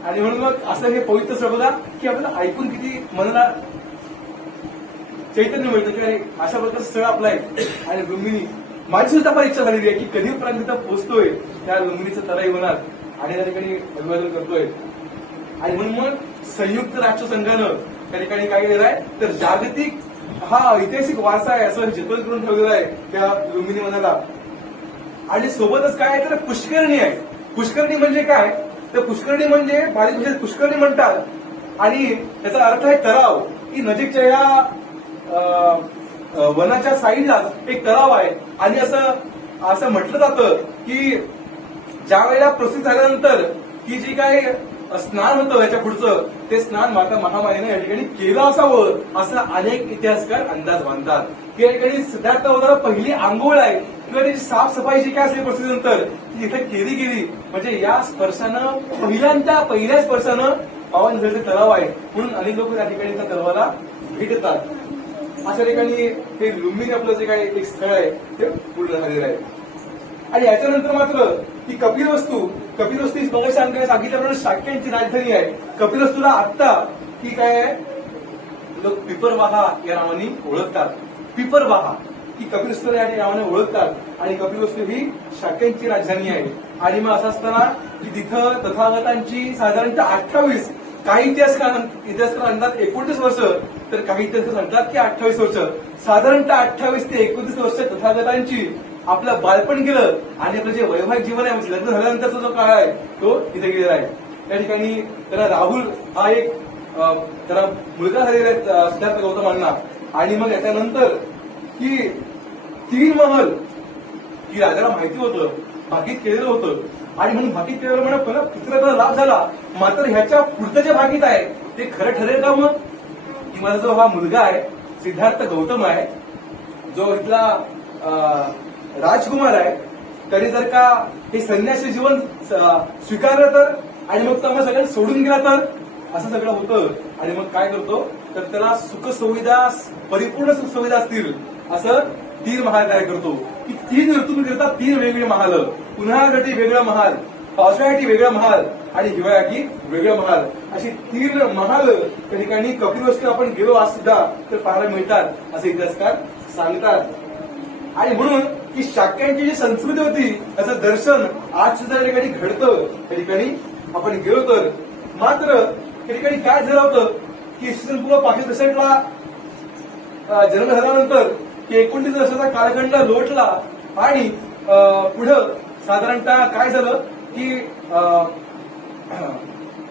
आणि म्हणून मग असं हे पवित्र स्थळ बघा की आपल्याला ऐकून किती मनाला चैतन्य मिळतं की अरे अशा प्रकारचं स्थळ आपलं आहे। आणि लुंबिनी माझी सुद्धा पण इच्छा झालेली आहे की कधीपर्यंत तिथं पोहोचतोय त्या लुंबिनीचं तराई होणार आणि त्या ठिकाणी अभिवादन करतोय। आणि म्हणून मग संयुक्त राष्ट्रसंघानं त्या ठिकाणी काय केलेलं आहे तर जागतिक हा ऐतिहासिक वारसा आहे असं जतन करून ठेवलेला आहे त्या लुंबिनी वनाला। आणि सोबतच काय आहे तर पुष्करणी आहे। पुष्करणी म्हणजे काय तर पुष्करणी म्हणजे बालिक भाषेत पुष्करणी म्हणतात, आणि त्याचा अर्थ आहे तलाव, की नजीकच्या या वनाच्या साईडला एक तलाव आहे। आणि असं म्हटलं जातं की ज्या वेळेला प्रसिद्ध झाल्यानंतर की जी काय स्नान होतं याच्या पुढचं ते स्नान माता महामायेने या ठिकाणी केलं असावं असं अनेक इतिहासकार अंदाज बांधतात की या ठिकाणी सिद्धार्थ गौतमाला पहिली आंघोळ आहे किंवा त्याची साफसफाई जी काय असली प्रसिद्धीनंतर ती इथे केली गेली, म्हणजे या स्पर्शानं पहिल्या स्पर्शानं पावन झालेले तलाव आहे। म्हणून अनेक लोक त्या ठिकाणी त्या तलावाला भेट देतात। अशा ठिकाणी हे लुंबिनी आपलं जे काही एक स्थळ आहे ते पूर्ण झालेलं आहे। आणि याच्यानंतर मात्र ही कपिलवस्तू मग सांगितल्याप्रमाणे शाक्यांची राजधानी आहे। कपिलवस्तूला आत्ता ही काय आहे लोक पिपरवाहा या नावाने ओळखतात। पिपरवाहा ही कपिलवस्तू या नावाने ओळखतात आणि कपिलवस्तू ही शाक्यांची राजधानी आहे। आणि मग असं असताना की तिथं तथागतांची साधारणतः 28, काही इतिहासकार अंदाज 29 वर्ष, तर काही इतिहासकार सांगतात की 28 वर्ष, साधारणतः 28 ते 29 वर्ष तथागतांची आपलं बालपण गेलं आणि आपलं जे वैवाहिक जीवन आहे म्हणजे लग्न झाल्यानंतरचा जो काळ आहे तो इथे गेलेला आहे। त्या ठिकाणी त्याला राहुल हा एक त्याला मुलगा झालेला आहे सिद्धार्थ गौतमांना। आणि मग याच्यानंतर की 3 महल की राजाला माहिती होतं, भाकीत केलेलं होतं, आणि म्हणून भाकीत केलेलं म्हणून पुत्राचा लाभ झाला। मात्र ह्याच्या पुढचं जे भाकीत आहे ते खरं ठरेल का मग की माझा जो हा मुलगा आहे सिद्धार्थ गौतम आहे जो इथला राजकुमार आहे तरी जर का हे संन्यासी जीवन स्वीकारलं तर, आणि मग तो सगळ्यांना सोडून गेला तर असं सगळं होतं। आणि मग काय करतो तर त्याला सुखसुविधा परिपूर्ण सुखसुविधा असतील असं 3 महाल तयार करतो की 3 ऋतूंकरिता 3 वेगवेगळे महाल, उन्हाळ्यासाठी वेगळा महाल, पावसाळ्यासाठी वेगळा महाल आणि हिवाळ्यासाठी वेगळं महाल, अशी 3 महाल त्या ठिकाणी कपिलवस्तू आपण गेलो आज सुद्धा तर पाहायला मिळतात असे इतिहासकार सांगतात। आणि म्हणून की शाक्यांची जी संस्कृती होती त्याचं दर्शन आज सुद्धा त्या ठिकाणी घडतं। त्या ठिकाणी आपण गेलो तर मात्र त्या ठिकाणी काय झालं होतं की इसवी पूर्व 65ला जन्म झाल्यानंतर की 29 वर्षाचा कालखंड लोटला आणि पुढं साधारणतः काय झालं की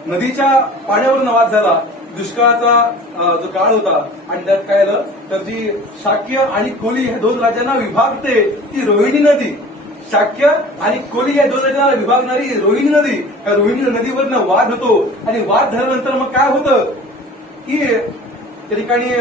नदीच्या पाण्यावरून वाद झाला, दुष्काळाचा जो काळ होता, आणि त्यात काय झालं तर जी शाक्य आणि कोली ह्या 2 राज्यांना विभागते ती रोहिणी नदी, शाक्य आणि कोली या 2 राज्यांना विभागणारी रोहिणी नदी, या रोहिणी नदीवरनं वाद होतो। आणि वाद झाल्यानंतर मग काय होतं की त्या ठिकाणी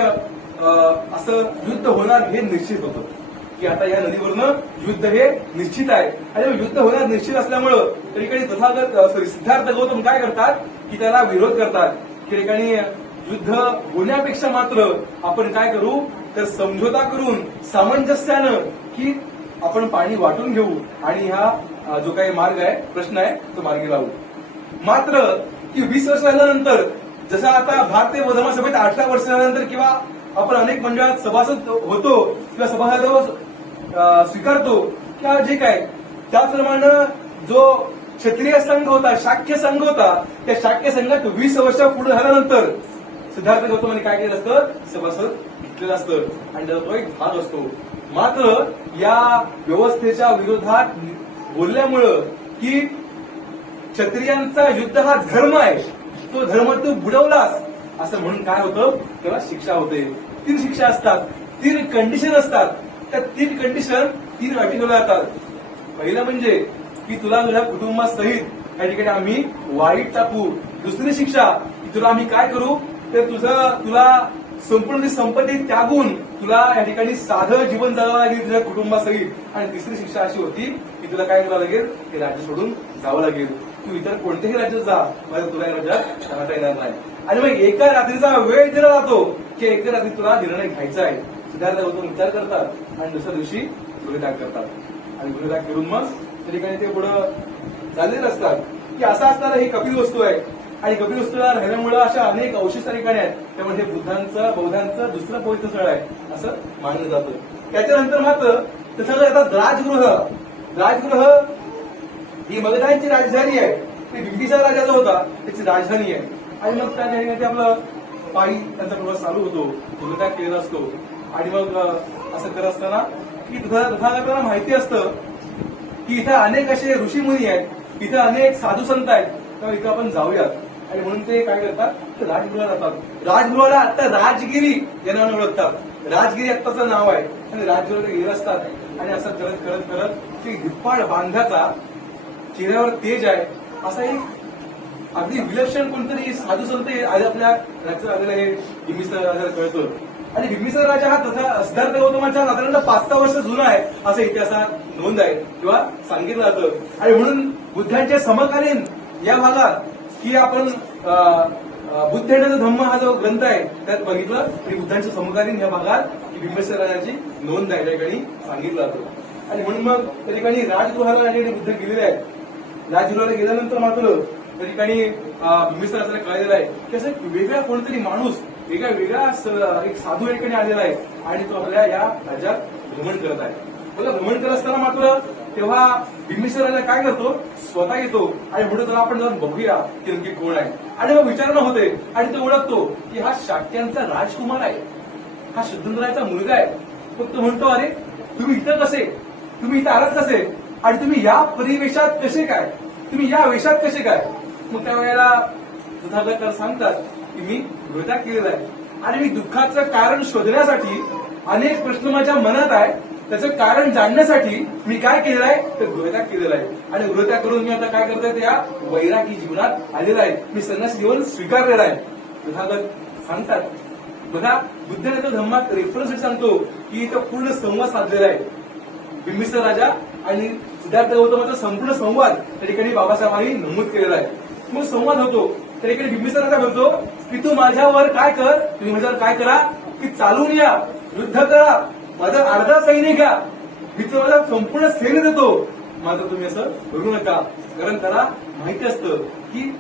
असं युद्ध होणार हे निश्चित होतं की आता या नदीवरनं युद्ध हे निश्चित आहे। आणि युद्ध होणार निश्चित असल्यामुळं त्या ठिकाणी सिद्धार्थ गौतम काय करतात की त्याला विरोध करतात की ठिकाणी युद्ध होण्यापेक्षा मात्र आपण काय करू तर समझोता करून सामंजस्यानं की आपण पाणी वाटून घेऊ आणि हा जो काही मार्ग आहे प्रश्न आहे तो मार्गी लावू। मात्र की 20 वर्ष झाल्यानंतर जसं आता भारतीय धर्मसभेत 18 वर्ष झाल्यानंतर किंवा आपण अनेक मंडळात सभासद होतो किंवा सभासद स्वीकारतो किंवा जे काय त्याचप्रमाणे जो क्षत्रिय संघ होता, शाक्य संघ होता, त्या शाक्य संघात 20 वर्ष पुढे झाल्यानंतर सिद्धार्थ गौतमांनी काय केलं असतं सभासद घेतलेलं असतं आणि त्याचा तो एक भाग असतो। मात्र या व्यवस्थेच्या विरोधात बोलल्यामुळं की क्षत्रियांचा युद्ध हा धर्म आहे, तो धर्म तू बुडवलास असं म्हणून काय होतं त्याला शिक्षा होते। 3 शिक्षा असतात, 3 कंडिशन असतात, त्या 3 कंडिशन 3 अटी ठेवल्या जातात। पहिलं म्हणजे की तुला तुझ्या कुटुंबासहित या ठिकाणी आम्ही वाईट टाकू दुसरी शिक्षा की तुला आम्ही काय करू तर तुला संपूर्ण संपत्ती त्यागून तुला या ठिकाणी साधं जीवन जगावं लागेल तुझ्या कुटुंबासहित. आणि तिसरी शिक्षा अशी होती की तुला काय करावं लागेल हे राज्य सोडून जावं लागेल. तू इतर कोणत्याही राज्यात जा माझ्या तुला या राज्यात राहता येणार नाही. आणि मग एका रात्रीचा वेळ दिला जातो की एका रात्री तुला निर्णय घ्यायचा आहे. सिद्धार्थ गौतम विचार करतात आणि दुसऱ्या दिवशी गृहत्याग करतात आणि गृहत्याग करून मग त्या ठिकाणी ते पुढं चाललेच असतात की असा असणारा ही कपिल वस्तू आहे. आणि कपिल वस्तूला राहिल्यामुळे अशा अनेक अवशिष्ट ठिकाणी आहेत. त्यामुळे हे बौद्धांचं दुसरं पवित्र स्थळ आहे असं मानलं जातं. त्याच्यानंतर मात्र तसं येतात राजगृह ही मगधांची राजधानी आहे. ती बिंबिसार राजा जो होता त्याची राजधानी आहे. आणि मग त्या ठिकाणी आपलं पायी त्यांचा प्रवास चालू होतो गृहत्याग केलेला असतो. आणि मग असं करत असताना की तथागतांना माहिती असतं की इथं अनेक असे ऋषीमुनी आहेत, इथं अनेक साधू संत आहेत, तर इथं आपण जाऊयात. आणि म्हणून ते काय करतात तर राजगृहाला जातात. राजगृहाला आता राजगिरी या नावाने ओळखतात. राजगिरी आत्ताचं नाव आहे. आणि राजगृहाला गेले असतात आणि असं करत करत करत ते दिप्पाड बांध्याचा चेहऱ्यावर तेज आहे असा एक अगदी विलक्षण कोणतरी साधू संत आपल्या राज्यात आलेलं हे बिंबिसार राजाला कळतं. आणि बिंबिसार राजा हा तसा सिद्धार्थ गौतमाच्या साधारणतः 5-6 वर्ष जुना आहे असं इतिहासात नोंद आहे किंवा सांगितलं जातं. आणि म्हणून बुद्धांचे समकालीन या भागात की आपण बुद्ध येण्याचा धम्म हा जो ग्रंथ आहे त्यात बघितलं की बुद्धांच्या समकालीन या भागात बिंबिसार राजाची नोंद आहे त्या ठिकाणी सांगितलं जातं. आणि म्हणून मग त्या ठिकाणी राजगृहाला या ठिकाणी बुद्ध गेलेले आहेत. राजगृहाला गेल्यानंतर मात्र त्या ठिकाणी बिंबिसार राजाला कळलेलं आहे की असं वेगळा कोणतरी माणूस वेगळा एक साधू या ठिकाणी आलेला आहे आणि तो आपल्या या राज्यात भ्रमण करत आहे. बघा भ्रमण करत असताना मात्र तेव्हा बिंबिसार राजा काय करतो स्वतः येतो आणि पुढे जरा आपण जाऊन बघूया की नेमकी कोण आहे. आणि मग विचारणा होते आणि तो ओळखतो की हा शाक्यांचा राजकुमार आहे, हा शुद्धंधराचा मुलगा आहे. मग तो म्हणतो अरे तुम्ही इथं कसे, तुम्ही इथं आलात कसे आणि तुम्ही या परिवेशात कसे काय, तुम्ही या वेशात कसे काय. मग त्यावेळेला तथागत सांगतात की मी गृहत्याग केलेला आहे आणि मी दुःखाचं कारण शोधण्यासाठी अनेक प्रश्न माझ्या मनात आहे. त्याचं कारण जाणण्यासाठी मी काय केलेलं आहे तर गृहत्याग केलेला आहे. आणि गृहत्याग करून मी आता काय करतोय या वैरागी जीवनात आलेला आहे. मी संन्यासी जीवन स्वीकारलेलं आहे. तथागत सांगतात बघा बुद्धाने तो धम्मात रेफरन्स सांगतो की इथं पूर्ण संवाद साधलेला आहे. बिंबिसार राजा आणि सिद्धार्थ गौतमाचा संपूर्ण संवाद त्या ठिकाणी बाबासाहेबांनी नमूद केलेला आहे. मग संवाद होतो त्या ठिकाणी बिंबिसार राजा म्हणतो की तू माझ्यावर काय कर, तुम्ही माझ्यावर काय करा की चालून या, युद्ध करा, माझा अर्धा सैनिक घ्या, मी तुम्हाला संपूर्ण सैन्य देतो, मात्र तुम्ही असं करू नका. कारण त्याला माहिती असतं की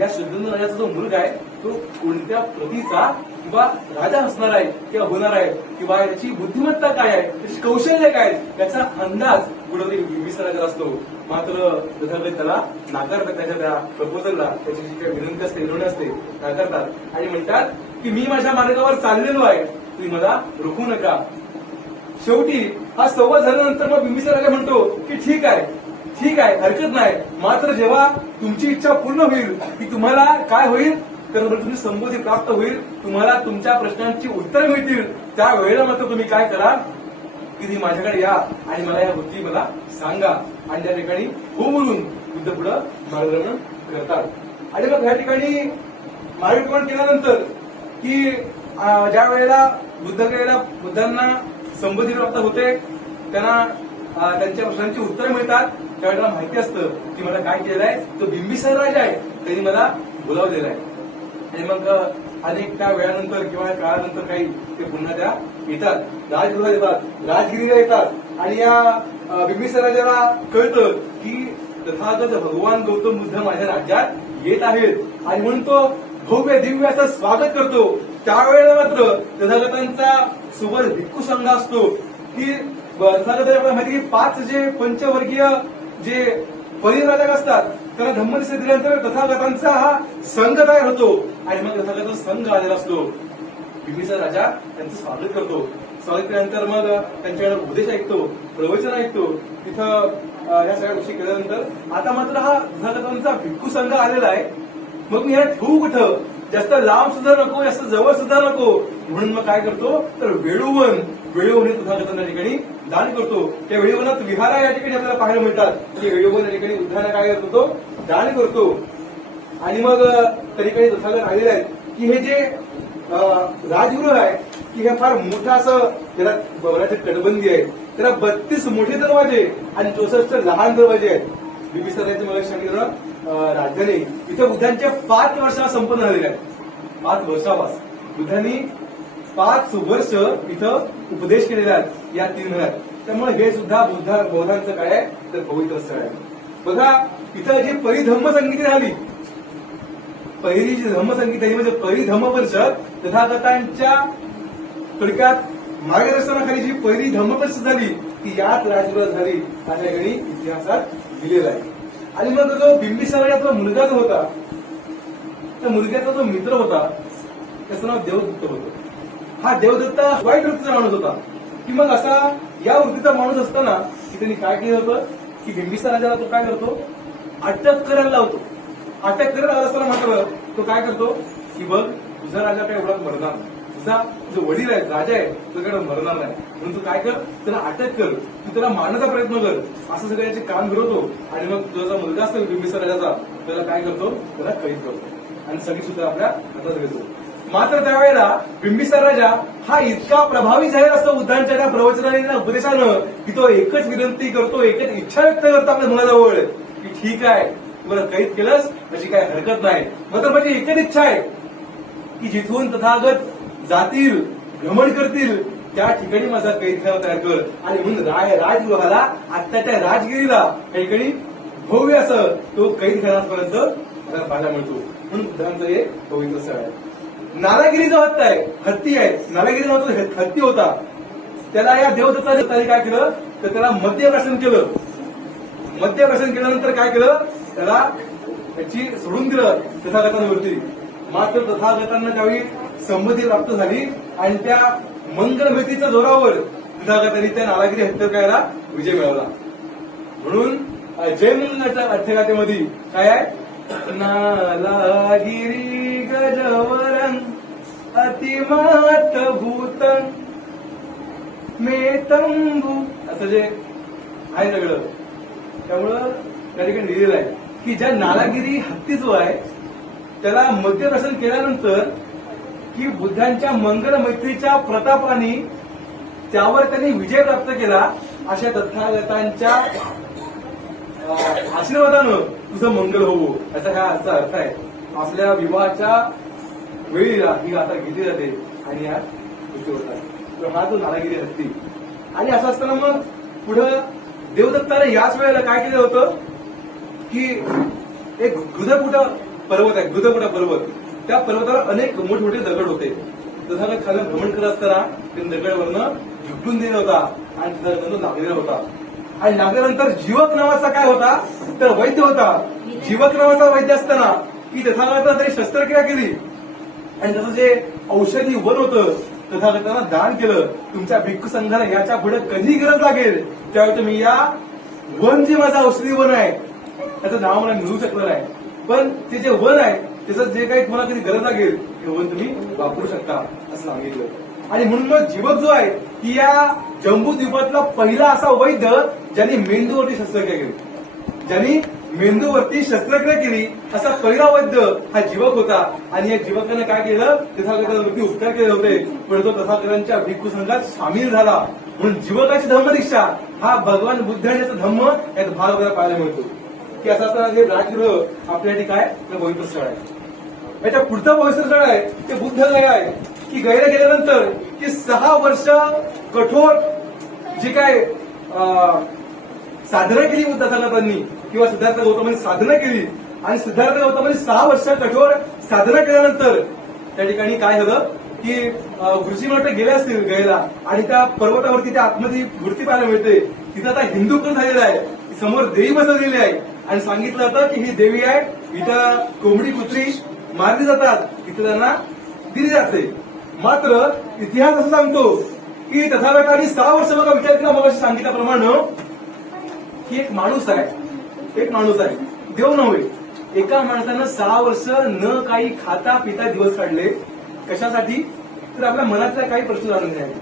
या शुद्धंधर राजाचा जो मुलगा आहे तो कोणत्या प्रतीचा किंवा राजा असणार आहे किंवा होणार आहे किंवा याची बुद्धिमत्ता काय आहे, त्याची कौशल्य काय याचा अंदाज कुठेतरी बिंबिसार राजाला असतो. मात्र तथागत त्याला नाकारतात. त्याच्या त्या प्रपोजलला त्याची जी काही विनंती असते विनवणी असते नाकारतात आणि म्हणतात की मी माझ्या मार्गावर चाललेलो आहे, तुम्ही मला रोखू नका. शेवटी हा संवाद झाल्यानंतर मग बिंबिसार राजा म्हणतो की ठीक आहे हरकत नाही, मात्र जेव्हा तुमची इच्छा पूर्ण होईल की तुम्हाला काय होईल तर तुम्ही संबोधी प्राप्त होईल, तुम्हाला तुमच्या प्रश्नांची उत्तरं मिळतील, त्या वेळेला मात्र तुम्ही काय करा की तुम्ही माझ्याकडे या आणि मला या गोष्टी मला सांगा. आणि त्या ठिकाणी हो म्हणून बुद्ध पुढं मार्गदर्शन करतात. आणि मग या ठिकाणी मार्गदर्शन केल्यानंतर की ज्या वेळेला बुद्धांना संबोधी प्राप्त होते, त्यांना त्यांच्या प्रश्नांची उत्तरं मिळतात, त्यावेळेला माहिती असतं की मला काय केलेलं आहे तो बिंबिसार राजा आहे, त्यांनी मला बोलावलेला आहे. आणि मग अनेक त्या वेळानंतर किंवा काळानंतर काही ते पुन्हा त्या येतात, राजगृहात येतात, राजगिरीला येतात आणि या बिंबिसार राजाला कळतं की तथागत भगवान गौतम बुद्ध माझ्या राज्यात येत आहेत आणि म्हणून तो भव्य दिव्य असं स्वागत करतो. त्यावेळेला मात्र तथागतांचा सोबत भिक्खू संघ असतो की तथागत आपल्याला माहिती की 5 जे पंचवर्गीय जे परिव्राजक असतात त्यांना धम्मनिषेध दिल्यानंतर तथागतांचा हा संघ तयार होतो आणि मग तथागतांचा संघ आलेला असतो. बिंबिसार राजा त्यांचं स्वागत करतो. स्वागत केल्यानंतर मग त्यांच्याकडे उपदेश ऐकतो, प्रवचन ऐकतो. तिथं या सगळ्या गोष्टी केल्यानंतर आता मात्र हा तथागतांचा भिक्खू संघ आलेला आहे. मग मी ह्या ठेवू कुठं, जास्त लांब सुद्धा नको, जास्त जवळ सुद्धा नको, म्हणून मग काय करतो तर वेळूवन हे तथागतांच्या ठिकाणी दान करतो. त्या वेळूवनात विहारा या ठिकाणी आपल्याला पाहायला मिळतात की वेळूवन या ठिकाणी बुद्धांना काय करतो तो दान करतो. आणि मग तरी काही तथागत आलेले आहेत की हे जे राजगृह आहे की हे फार मोठं असं त्याला भवनाची तटबंदी आहे, त्याला 32 मोठे दरवाजे आणि 64 लहान दरवाजे आहेत. बिंबिसाराचे मला सांगितलं राजधानी इथं बुद्धांच्या 5 वर्षाला संपन्न झालेले आहेत. 5 वर्षापास बुद्धांनी 5 वर्ष इथं उपदेश केलेला आहे या 3 महिन्यात. त्यामुळे हे सुद्धा बौद्धांचं काय आहे तर पवित्र स्थळ आहे. बघा इथं जी परिधम्म संगीती झाली, पहिली जी धम्मसंगीत झाली म्हणजे पहिली धम्म परिषद तथागतांच्या थोडक्यात मार्गदर्शनाखाली जी पहिली धम्म परिषद झाली ती याच राजगृहात झाली अशा ठिकाणी इतिहासात दिलेला आहे. आणि मग जो बिंबिसाराचा मुलगा जो होता त्या मुलग्याचा जो मित्र होता त्याचं नाव देवदत्त होतं. हा देवदत्त वाईट वृत्तीचा माणूस होता की मग असा या वृत्तीचा माणूस असताना की त्यांनी काय केलं होतं की बिंबिसार राजाला तो काय करतो अटक करायला लावतो. अटक करत असताना मात्र तो काय करतो की बघ तुझा राजा काय एवढा मरणार नाही, तुझा जो वडील आहे राजा आहे तो काय मरणार नाही म्हणून तू काय कर त्याला अटक कर, तू त्याला मारण्याचा प्रयत्न कर असं सगळ्याचे काम फिरवतो. आणि मग तुझा मुलगा असतो बिंबिसार राजाचा त्याला काय करतो त्याला कैद करतो आणि सगळी सुद्धा आपल्या हातात घेतो. मात्र त्यावेळेला बिंबिसार राजा हा इतका प्रभावी झालेला असतो बुद्धांच्या त्या प्रवचनाने उपदेशानं की तो एकच विनंती करतो, एकच इच्छा व्यक्त करतो आपल्या मुलाजवळ की ठीक आहे तुला कैद केलंस त्याची काही हरकत नाही, मात्र माझी एकच इच्छा आहे की जिथून तथागत जातील भ्रमण करतील त्या ठिकाणी माझा कैदखाना तयार कर. आणि म्हणून राजगृहाला आत्ताच्या राजगिरीला त्या ठिकाणी भव्य असं तो कैदखान्यापर्यंत पाहायला मिळतो. म्हणून बुद्धांचं हे पवित्र स्थळ आहे. नालागिरी जो हत्ती आहे नालागिरी नावाचा हत्ती होता त्याला या देवदत्ताने काय केलं तर त्याला मद्यप्राशन केलं. मद्यप्राशन केल्यानंतर काय केलं त्याला त्याची सोडून दिलं तथागतांवरती. मात्र तथागतांना त्यावेळी संमती प्राप्त झाली आणि त्या मंगलमतीच्या जोरावर तथागतांनी त्या नालागिरी हत्या करायला विजय मिळवला. म्हणून जय मंगलाच्या अर्थगाथेमध्ये काय आहे नालागिरी गजवरन अतिमात भूत मेतंबू असं जे आहे सगळं. त्यामुळं त्या ठिकाणी लिहिलेलं आहे की ज्या नालागिरी हत्ती जो आहे त्याला मद्यप्राशन केल्यानंतर की बुद्धांच्या मंगल मैत्रीच्या प्रतापाने त्यावर त्यांनी विजय प्राप्त केला अशा तथागतांच्या आशीर्वादानं तुझं मंगल होवो याचा हा असा अर्थ आहे. आपल्या विवाहाच्या वेळीला ही गाथा घेतली जाते आणि या गोष्टी होतात. तर हा तो नालागिरी हत्ती. आणि असं असताना मग पुढं देवदत्ताने याच वेळेला काय केलं होतं की एक गृधकुटा पर्वत आहे, गृधकुटा पर्वत, त्या पर्वतावर अनेक मोठमोठे दगड होते. तथागत खाली भ्रमण करत असताना ते दगडवरनं झुकटून दिला होता आणि तथागतांना लागलेला होता. आणि लागल्यानंतर जीवक नावाचा काय होता तर वैद्य होता. जीवक नावाचा वैद्य असताना की तथागतांना तरी शस्त्रक्रिया केली आणि त्याचं जे औषधी वन होतं तथागतांना दान केलं. तुमच्या भिक्खू संघाला याच्या पुढे कधी गरज लागेल त्यावेळी तुम्ही या वन जे माझं औषधी वन आहे त्याचं नाव मला मिळू शकलं नाही, पण ते जे वन आहे त्याचं जे काही तुम्हाला कधी गरज लागेल ते वन तुम्ही वापरू शकता असं सांगितलं. आणि म्हणून मग जीवक जो आहे की या जम्बूद्वीपातला पहिला असा वैद्य ज्यांनी मेंदूवरती शस्त्रक्रिया केली, ज्यांनी मेंदूवरती शस्त्रक्रिया केली असा पहिला वैद्य हा जीवक होता. आणि या जीवकानं काय केलं तथागतांवरती उपचार केले होते, पण तो तथागतांच्या भिक्खू संघात सामील झाला. म्हणून जीवकाची धम्मदीक्षा हा भगवान बुद्धांचा धम्म यात भाग वगैरे पाहायला मिळतो की असं असताना जे राजगृह आपल्यासाठी काय तर पवित्र स्थळ आहे. याच्या पुढचं पवित्र स्थळ आहे ते बुद्ध गया आहे की गैला गेल्यानंतर की 6 वर्ष कठोर जी काय साधना केली तथागतांनी किंवा सिद्धार्थ गौतमांनी साधना केली आणि सिद्धार्थ गौतमांनी 6 वर्ष कठोर साधना केल्यानंतर त्या ठिकाणी काय झालं की ऋषी मोठे गेले असतील गयला आणि त्या पर्वतावरती त्या आतमध्ये मूर्ती पाहायला मिळते. तिथं आता हिंदूकरण झालेलं आहे, समोर देवी बसवलेली आहे आणि सांगितलं जातं की ही देवी आहे, इथं कोंबडी कुत्री मारली जातात, इथं त्यांना दिली जाते. मात्र इतिहास असं सांगतो की तथागतांनी 6 वर्ष बघा विचार केला मग सांगितल्याप्रमाणे की एक माणूस आहे देव नव्हे. एका माणसानं 6 वर्ष न काही खाता पिता दिवस काढले. कशासाठी तर आपल्या मनातल्या काही प्रश्न जाणून घ्यावे.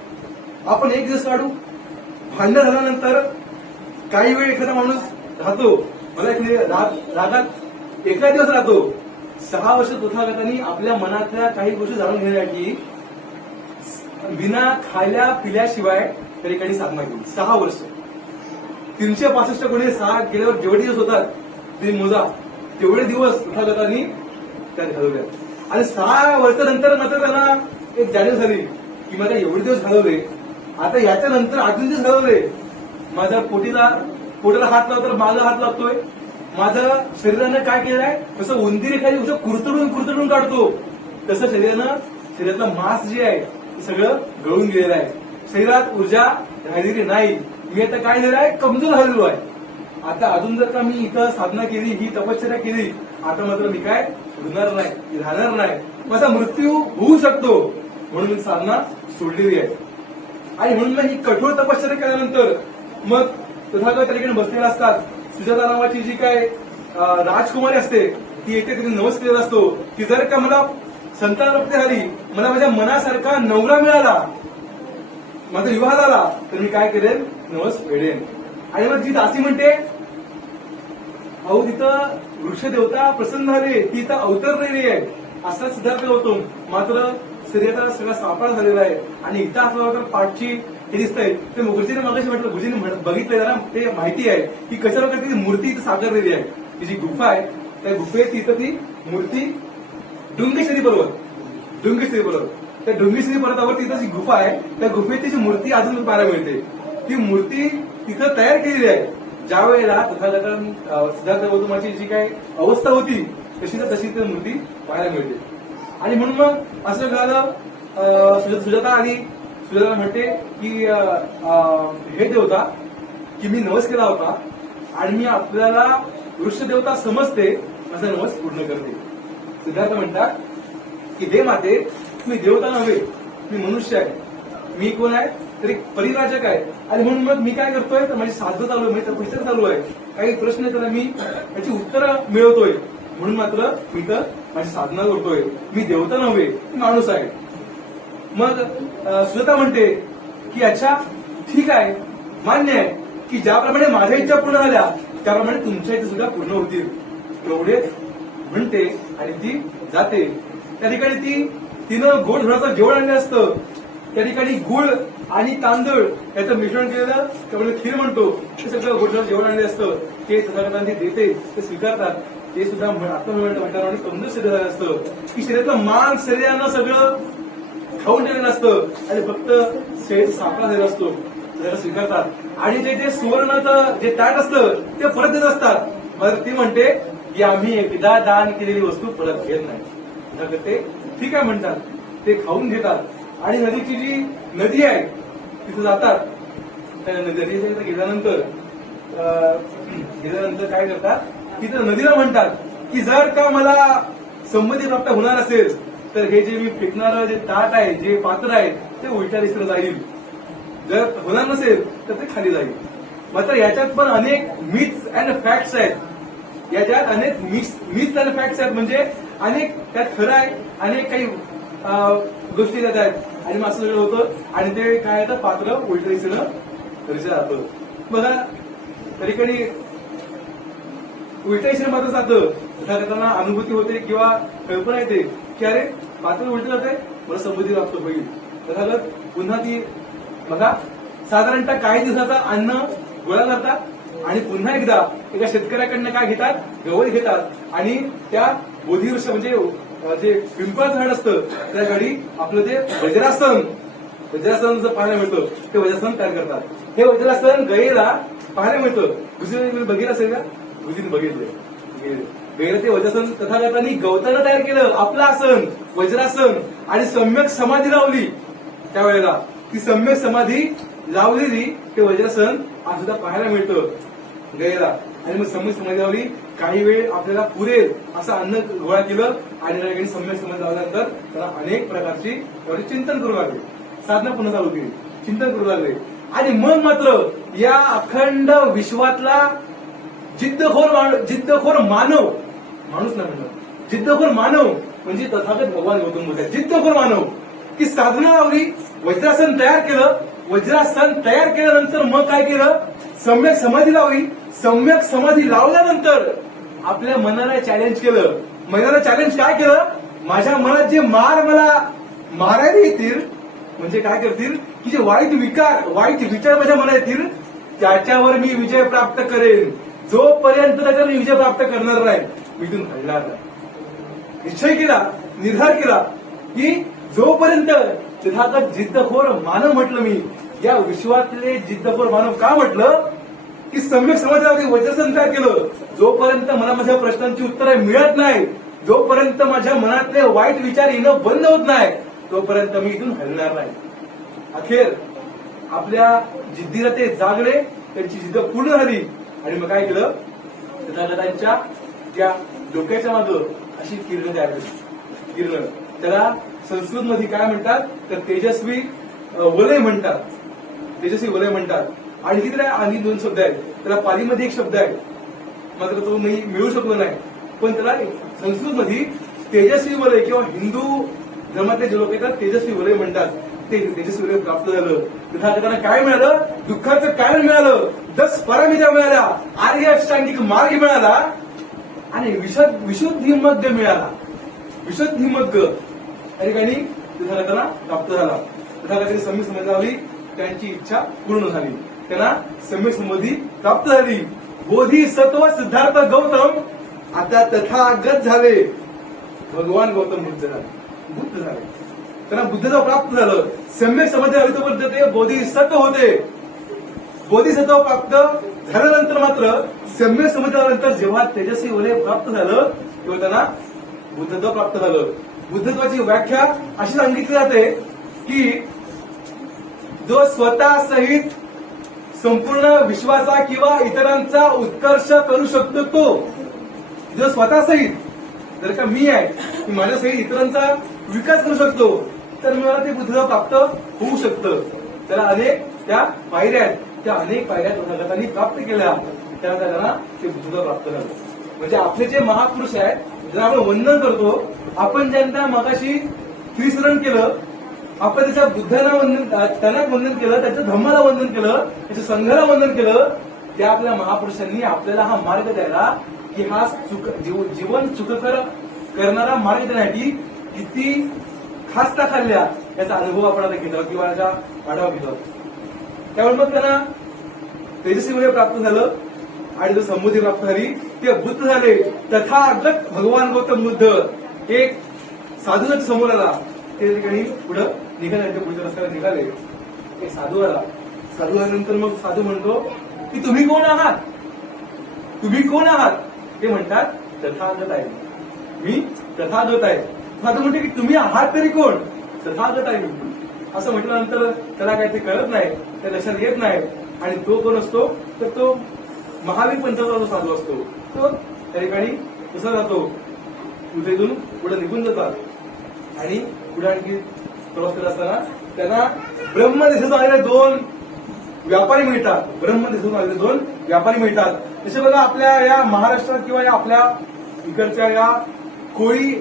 आपण एक दिवस काढू, भांडण झाल्यानंतर काही वेळ एखादा माणूस राहतो, मला रागात एका दिवस राहतो 6 वर्ष तथागतांनी आपल्या मनातल्या काही गोष्टी जाणून घेण्यासाठी विना खाल्या पिल्याशिवाय त्या ठिकाणी साधना केली. 6 वर्ष. 365 कोणी 6 गेल्यावर जेवढे दिवस होतात ते मोजा, तेवढे दिवस तथागतांनी त्यात घालवले. आणि 6 वर्षानंतर मात्र त्यांना एक जाणीव झाली की मला एवढे दिवस घालवले, आता याच्यानंतर अजून दिवस घालवले, माझ्या पोटाला हात लावतो तर माझा हात लागतोय, माझं शरीरानं काय केलं आहे, तसं उंदीर एखादी गोष्ट कुरतडून काढतो, तसं शरीरातलं मांस जे आहे ते सगळं गळून गेलेलं आहे. शरीरात ऊर्जा राहिलेली नाही. मी आता काय झालं आहे, कमजोर झालेलो आहे. आता अजून जर का मी इथं साधना केली, ही तपश्चर्या केली, आता मात्र मी काय होणार नाही, राहणार नाही, माझा मृत्यू होऊ शकतो, म्हणून मी साधना सोडलेली आहे. आणि म्हणून मग ही कठोर तपश्चर्या केल्यानंतर मग तथागत त्या ठिकाणी बसलेला असतात. सुजाता नावाची जी काय राजकुमारी असते ती येते, तिने नवस केलेला असतो की जर का मला संतानप्राप्ती झाली, मला माझ्या मनासारखा नवरा मिळाला, माझा विवाह झाला, तर मी काय करेन, नवस फेडेन. आणि मग जी दासी म्हणते, अहो तिथं वृक्षदेवता प्रसन्न झाले, ती इथं अवतरलेली आहे, असा सिद्धार्थ होतो, मात्र शरीराचा सगळा सापळा झालेला आहे. आणि इथं असला तर पाठची हे दिसतंय, ते गुरुजीने मागाशी म्हटलं, गुरुजीने बघितलंय जरा, ते माहिती आहे की कशा प्रकारे ती मूर्ती इथं साकारलेली आहे. ती जी गुफा आहे त्या गुफेत तिथं ती मूर्ती डुंगेश्वरी बरोबर त्या डुंगेश्वरी पर्वतावर तिथं जी गुफा आहे त्या गुफेत तिची मूर्ती अजून पाहायला मिळते. ती मूर्ती तिथं तयार केलेली आहे. ज्या वेळेला सिद्धार्थ गौतमाची जी काही अवस्था होती तशी ती मूर्ती पाहायला मिळते. आणि म्हणून मग असं झालं, सुजाता आली, सुजाता म्हणते की हे देवता की मी नवस केला होता आणि मी आपल्याला वृक्षदेवता समजते, माझा नवस पूर्ण करते. सिद्धार्थ म्हणतात की हे माते, मी देवता नव्हे, मी मनुष्य आहे. मी कोण आहे तर एक परिराजक आहे. आणि म्हणून मग मी काय करतोय तर माझी साधना चालू आहे, माझी तपश्चर्या चालू आहे, काही प्रश्न तर मी त्याची उत्तरं मिळवतोय, म्हणून मात्र मी तर माझी साधना करतोय. मी देवता नव्हे, मी माणूस आहे. मग सुजाता म्हणते की अच्छा ठीक आहे, मान्य आहे की ज्याप्रमाणे माझ्या इच्छा पूर्ण झाल्या त्याप्रमाणे तुमच्या इच्छा सुद्धा पूर्ण होतील. एवढेच म्हणते आणि ती जाते. त्या ठिकाणी तिनं गोड धुराचं जेवण आणलं असतं. त्या ठिकाणी गुळ आणि तांदूळ याचं मिश्रण केलेलं त्यामुळे खीर म्हणतो, ते सगळं गोड धुराचं जेवण आणलं असतं. ते तथागतांना देते, ते स्वीकारतात. ते सुद्धा म्हणतात आणि कमजोर शरीर झालं असतं की शरीरातलं मांस शरीरानं सगळं खाऊन ठेवलेलं असतं आणि फक्त शरीर सापळा झालेला असतो, त्याला स्वीकारतात. आणि जे सुवर्णाचं जे ताट असतं ते परत देत असतात. मग ती म्हणते की आम्ही एकदा दान केलेली वस्तू परत घेत नाही. ते ठीक आहे म्हणतात, ते खाऊन घेतात. आणि नदीची जी नदी आहे तिथे जातात. त्या नदीच्या गेल्यानंतर काय करतात, तिथं नदीला म्हणतात की जर का मला संमती प्राप्त होणार असेल तर हे जे मी फेकणारं जे ताट आहे, जे पात्र आहे ते उलट्या दिशेला जाईल, जर होणार नसेल तर ते खाली जाईल. मात्र याच्यात पण अनेक मिथ्स अँड फॅक्ट्स आहेत. याच्यात अनेक मिथ्स अँड फॅक्ट्स आहेत, म्हणजे अनेक त्यात खरं आहे, अनेक काही गोष्टी त्यात आहेत. आणि मग असं सगळं होतं आणि ते काय येतं, पात्र उलट्या दिशेनं घरच्या जातं. बघा तरी कधी उलट्या दिशेने मात्र जातं, त्यांना अनुभूती होते किंवा कल्पना येते की अरे पात्र उलट जाते, मला समृद्धी प्राप्त होईल. तथागत पुन्हा ती बघा साधारणतः काही दिवसाचं अन्न गोळा करतात आणि पुन्हा एकदा एका शेतकऱ्याकडनं काय घेतात, गवत घेतात आणि त्या बोधिवृक्ष म्हणजे जे पिंपळाचं झाड असतं त्या घडी आपलं ते वज्रासन जर पाहायला मिळतं ते वज्रासन तयार करतात. हे वज्रासन गैला पाहायला मिळतं. गुजरात बघितलं असेल का, गुरुजीने बघितलं. गैर ते वज्रासन तथागतांनी गवतानं तयार केलं आपलं आसन वज्रासन आणि सम्यक समाधी लावली. त्यावेळेला ती सम्यक समाधी लावलेली ते वज्रासन आज सुद्धा पाहायला मिळतं गैला. आणि मग सम्यक समाधी लावली, काही वेळ आपल्याला पुरेल असं अन्न गोळा केलं आणि त्या ठिकाणी सम्यक समाधी लावल्यानंतर त्याला अनेक प्रकारची चिंतन करू लागले, साधना पुन्हा चालू केली, चिंतन करू लागले. आणि मग मात्र या अखंड विश्वातला जिद्दखोर मानव, माणूस नाही म्हणतात, जिद्दखोर मानव म्हणजे तथागत भगवान गौतम बुद्ध. जिद्दखोर मानव की साधना लावली, वज्रासन तयार केलं, वज्रासन तयार केल्यानंतर मग काय केलं, सम्यक समाधी लावली. सम्यक समाधी लावल्यानंतर आपल्या मनाला चॅलेंज केलं मैदानात चॅलेंज काय केलं, माझ्या मनात जे मला मारायला येतील, म्हणजे काय करतील की जे वाईट विचार माझ्या मनात येतील त्याच्यावर मी विजय प्राप्त करेन. जोपर्यंत त्याच्यावर मी विजय प्राप्त करणार नाही मी इथून हलणार नाही. निश्चय केला, निर्धार केला की जोपर्यंत तथागत जिद्दखोर मानव म्हटलं मी, या विश्वातले जिद्दखोर मानव का म्हटलं की सम्यक समाजावरती वज्रसन काय केलं, जोपर्यंत मला माझ्या प्रश्नांची उत्तरं मिळत नाही, जोपर्यंत माझ्या मनातले वाईट विचार येणं बंद होत नाही, तोपर्यंत मी इथून हलणार नाही. अखेर आपल्या जिद्दीला ते जागले, त्यांची जिद्द पूर्ण झाली आणि मग काय केलं, तथागतांच्या त्या डोक्याच्या मागं अशी किरण तयार झाली. किरण त्याला संस्कृत मध्ये काय म्हणतात तर तेजस्वी वलय म्हणतात. तेजस्वी वलय म्हणतात. आणखी त्याला आणि 2 शब्द आहेत. त्याला पालीमध्ये एक शब्द आहे, मात्र तो नाही मिळू शकलो नाही, पण त्याला संस्कृत मध्ये तेजस्वी वलय किंवा हिंदू धर्मातले जे लोक येतात तेजस्वी वलय म्हणतात. ते तेजस्वी वलय प्राप्त झालं. तथागतांना काय मिळालं, दुःखाचं कारण मिळालं, 10 परमिता मिळाल्या, आर्य अष्टांगिक मार्ग मिळाला आणि विशुद्धी मग्ग मिळाला. विशुद्धी मग्ग या ठिकाणी तथागतांना प्राप्त झाला. तथागतांनी सम्यक समाधी लावली, त्यांची इच्छा पूर्ण झाली, त्यांना सम्यक समाधी प्राप्त झाली. बोधिसत्व सिद्धार्थ गौतम आता तथागत झाले. भगवान गौतम बुद्ध झाले. त्यांना बुद्धत्व प्राप्त झालं. सम्यक समाधी लावली तोपर्यंत ते बोधिसत्व होते. बोधिसत्व प्राप्त झाल्यानंतर मात्र सम्यक समाधी लावल्यानंतर जेव्हा तेजस्वी वलय प्राप्त झालं तेव्हा त्यांना बुद्धत्व प्राप्त झालं. बुद्धत्वाची व्याख्या अशी सांगितली जाते की जो स्वतः सहित संपूर्ण विश्वाचा किंवा इतरांचा उत्कर्ष करू शकतो, तो जो स्वतः सहित, जर का मी आहे की माझ्या सहित इतरांचा विकास करू शकतो, तर मला ते बुद्धत्व प्राप्त होऊ शकतं. त्याला अनेक त्या पायऱ्या आहेत, त्या अनेक पायऱ्या तथागतांनी प्राप्त केल्या, त्यानंतर त्यांना ते बुद्धत्व प्राप्त झालं. म्हणजे आपले जे महापुरुष आहेत ज्यांना आपण वंदन करतो, आपण ज्यांना मगाशी त्रिसरण केलं, आपण त्याच्या बुद्धाला वंदन, त्यांना वंदन केलं, त्याच्या धम्माला वंदन केलं, त्याच्या संघाला वंदन केलं, त्या आपल्या महापुरुषांनी आपल्याला हा मार्ग द्यायला की हा जीवन सुखकर करणारा मार्ग देण्यासाठी किती खास्ता खाल्ल्या याचा अनुभव आपण आता घेतो किंवा याचा आढावा घेतो. त्यामुळे मग त्यांना तेजस्वी वलय प्राप्त झालं आणि जो समृद्धी प्राप्त झाली, ते बुद्ध झाले. तथागत भगवान गौतम बुद्ध एक साधूच्या समोर आला. ते ठिकाणी पुढं निघाले, पुढच्या रस्त्याला निघाले. एक साधू आला. साधू आल्यानंतर मग साधू म्हणतो की तुम्ही कोण आहात, तुम्ही कोण आहात. ते म्हणतात तथागत आहे, मी तथागत आहे. साधू म्हणते की तुम्ही आहात तरी कोण, तथागत आहे असं म्हटल्यानंतर त्याला काही ते कळत नाही, त्या लक्षात येत नाही. आणि तो कोण असतो तर तो महावीर पंथाचा जो साधू असतो, तो त्या ठिकाणी कसा जातो, तिथून पुढे निघून जातात आणि पुढे आणखी प्रवास करत असताना त्यांना ब्रह्मदेशातून आलेले 2 व्यापारी मिळतात. ब्रह्मदेशातून आलेले 2 व्यापारी मिळतात. जसे बघा आपल्या या महाराष्ट्रात किंवा या आपल्या इकडच्या या कोळी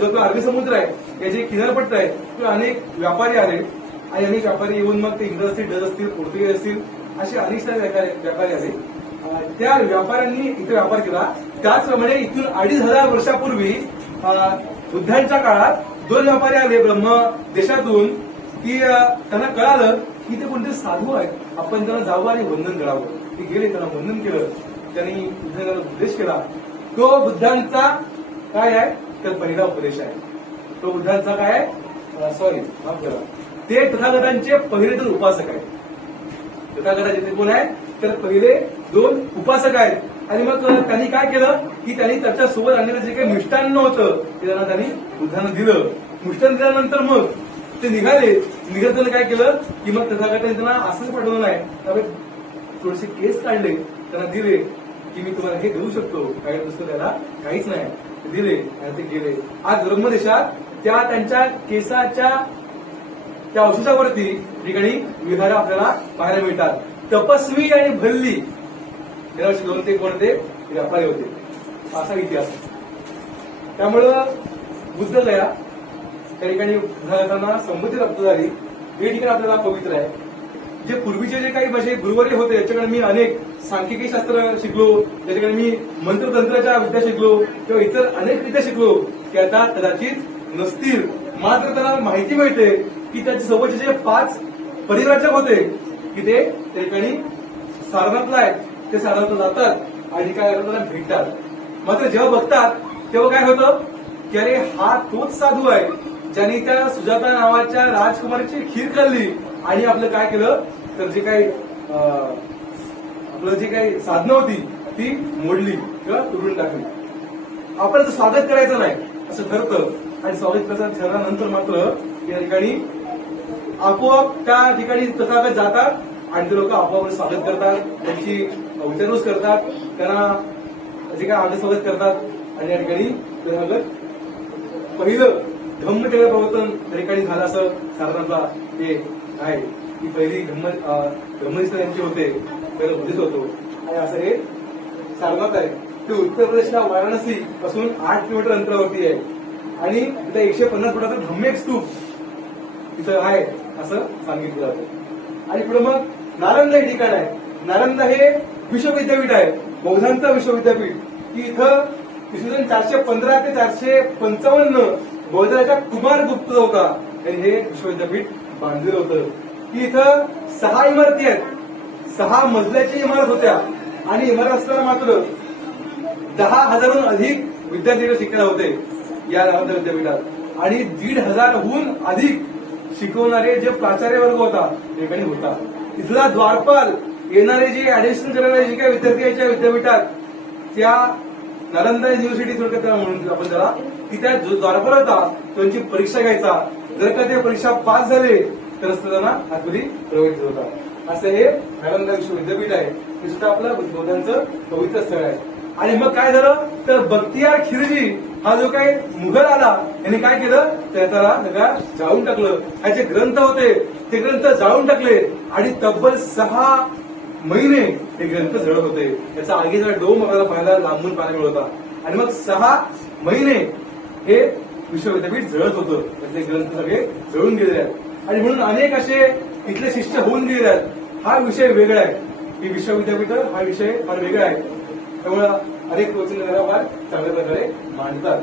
जो तो अरबी समुद्र आहे, या जे किनारपट्टा आहे, तो अनेक व्यापारी आले आणि अनेक व्यापारी येऊन मग ते इंग्रज असतील, डच असतील, पोर्तुगीज असतील, असे अनेक सारे व्यापारी आले. त्या व्यापाऱ्यांनी इथे व्यापार केला. त्याचप्रमाणे इथून 2500 वर्षापूर्वी बुद्धांच्या काळात 2 व्यापारी आले ब्रह्म देशातून की त्यांना कळालं की ते कोणते साधू आहेत, आपण त्यांना जावं आणि वंदन करावं. ते गेले, त्यांना वंदन केलं, त्यांनी बुद्धांना उपदेश केला. तो बुद्धांचा काय आहे तर पहिला उपदेश आहे. तो बुद्धांचा काय आहे, सॉरी माफ करा, ते तथागतांचे पहिले 2 उपासक आहेत. तथागताचे ते कोण आहे तर पहिले 2 उपासक आहेत. आणि मग त्यांनी काय केलं की त्यांनी त्याच्यासोबत आणलेलं जे काही मिष्टान्न होतं ते त्यांनी बुद्धांना दिलं. मिष्टान्न दिल्यानंतर मग ते निघाले काय केलं की मग तथागतांनी त्यांना असंच पाठवलं नाही, त्यामुळे थोडेसे केस काढले, त्यांना दिले की मी तुम्हाला हे देऊ शकतो, काही दुसरं त्याला काहीच नाही. दिले आणि ते गेले. आज ब्रह्मदेशात त्या त्यांच्या केसाच्या त्या अवशेषावरती ठिकाणी विहार आपल्याला पाहायला मिळतात. तपस्वी आणि भल्ली या 2 ते कोणते व्यापारी होते, असा इतिहास. त्यामुळं बुद्धगया त्या ठिकाणी बुद्धांना समृद्धी प्राप्त झाली. हे ठिकाण आपल्याला पवित्र आहे. जे पूर्वीचे जे काही माझे गुरुवर्य होते याच्याकडे मी अनेक सांख्यिकी शास्त्र शिकलो, त्याच्याकडे मी मंत्रतंत्राच्या विद्या शिकलो किंवा इतर अनेक विद्या शिकलो की आता कदाचित नसतील. मात्र त्यांना माहिती मिळते की त्याच्या सोबतचे जे 5 परिव्राजक होते की ते त्या ठिकाणी सारनाथला आहेत. ते सारनाथला जातात आणि काय करतात त्यांना भेटतात. मात्र जेव्हा बघतात तेव्हा काय होतं की अरे हा तोच साधू आहे ज्यांनी त्या सुजाता नावाच्या राजकुमारीची खीर खाल्ली आणि आपलं काय केलं तर जे काही आपलं जी काही साधनं होती ती मोडली किंवा तोडून टाकली. आपल्याला स्वागत करायचं नाही असं ठरतं आणि स्वागत करायचं ठरल्यानंतर मात्र या ठिकाणी आपोआप त्या ठिकाणी तथागत जातात आणि ते लोक आपोआप स्वागत करतात, त्यांची विचारपूस करतात, त्यांना जे काय आदर स्वागत करतात आणि या ठिकाणी तथागत पहिलं धम्मचक्र प्रवर्तन त्या ठिकाणी झालं असं सारनाथला हे आहे की पहिली धम्मनिष्ठ यांचे होते पहिलं बुद्धिस्ट होतो. आणि असं हे सारनाथ आहे ते उत्तर प्रदेशच्या वाराणसी पासून 8 किलोमीटर अंतरावरती आहे आणि तिथे 150 फुटाचं धम्मेक स्तूप तिथं आहे असं सांगितलं जातं. आणि पुढे मग नालंदा हे ठिकाण आहे. नालंदा हे विश्वविद्यापीठ आहे, बौद्धांचं विश्वविद्यापीठ की इथं इसवी सन 415 ते 455 बौद्धाच्या कुमारगुप्त होता आणि हे विश्वविद्यापीठ बांधलेलं होतं. की इथं 6 इमारती आहेत, 6 मजल्याची इमारत होत्या आणि इमारत असताना मात्र 10,000हून अधिक विद्यार्थी शिकायला होते या नालंदा विद्यापीठात आणि 1,500हून अधिक शिकवणारे जे प्राचार्य वर्ग होता ठिकाणी होता. इथला द्वारपाल येणारे जे ऍडमिशन करणारे जे काही विद्यार्थी याच्या विद्यापीठात त्या नालंदा युनिव्हर्सिटी थोडक्यात म्हणून आपण त्याला की त्या द्वारपाल होता त्यांची परीक्षा घ्यायचा. जर का ते परीक्षा पास झाले तरच त्यांना आतमध्ये प्रवेश होता. असं हे नालंदा विश्वविद्यापीठ आहे. हे सुद्धा आपलं बौद्धांचं पवित्र स्थळ आहे. आणि मग काय झालं तर बख्तियार खिलजी हा जो काही मुघल आला यांनी काय केलं त्याला सगळा जाळून टाकलं. ह्याचे ग्रंथ होते ते ग्रंथ जाळून टाकले आणि तब्बल 6 महिने हे ग्रंथ जळत होते. त्याचा आगीचा डोम आपल्याला पाहायला लांबून पाहायला मिळत होता. आणि मग 6 महिने हे विश्वविद्यापीठ जळत होतं. त्याचे ग्रंथ सगळे जळून गेलेले आहेत आणि म्हणून अनेक असे इथले शिष्य होऊन गेलेले आहेत. हा विषय वेगळा आहे की विश्वविद्यापीठ हा विषय फार वेगळा आहे. त्यामुळे अनेक प्रवचनकार फार चांगल्या प्रकारे मांडतात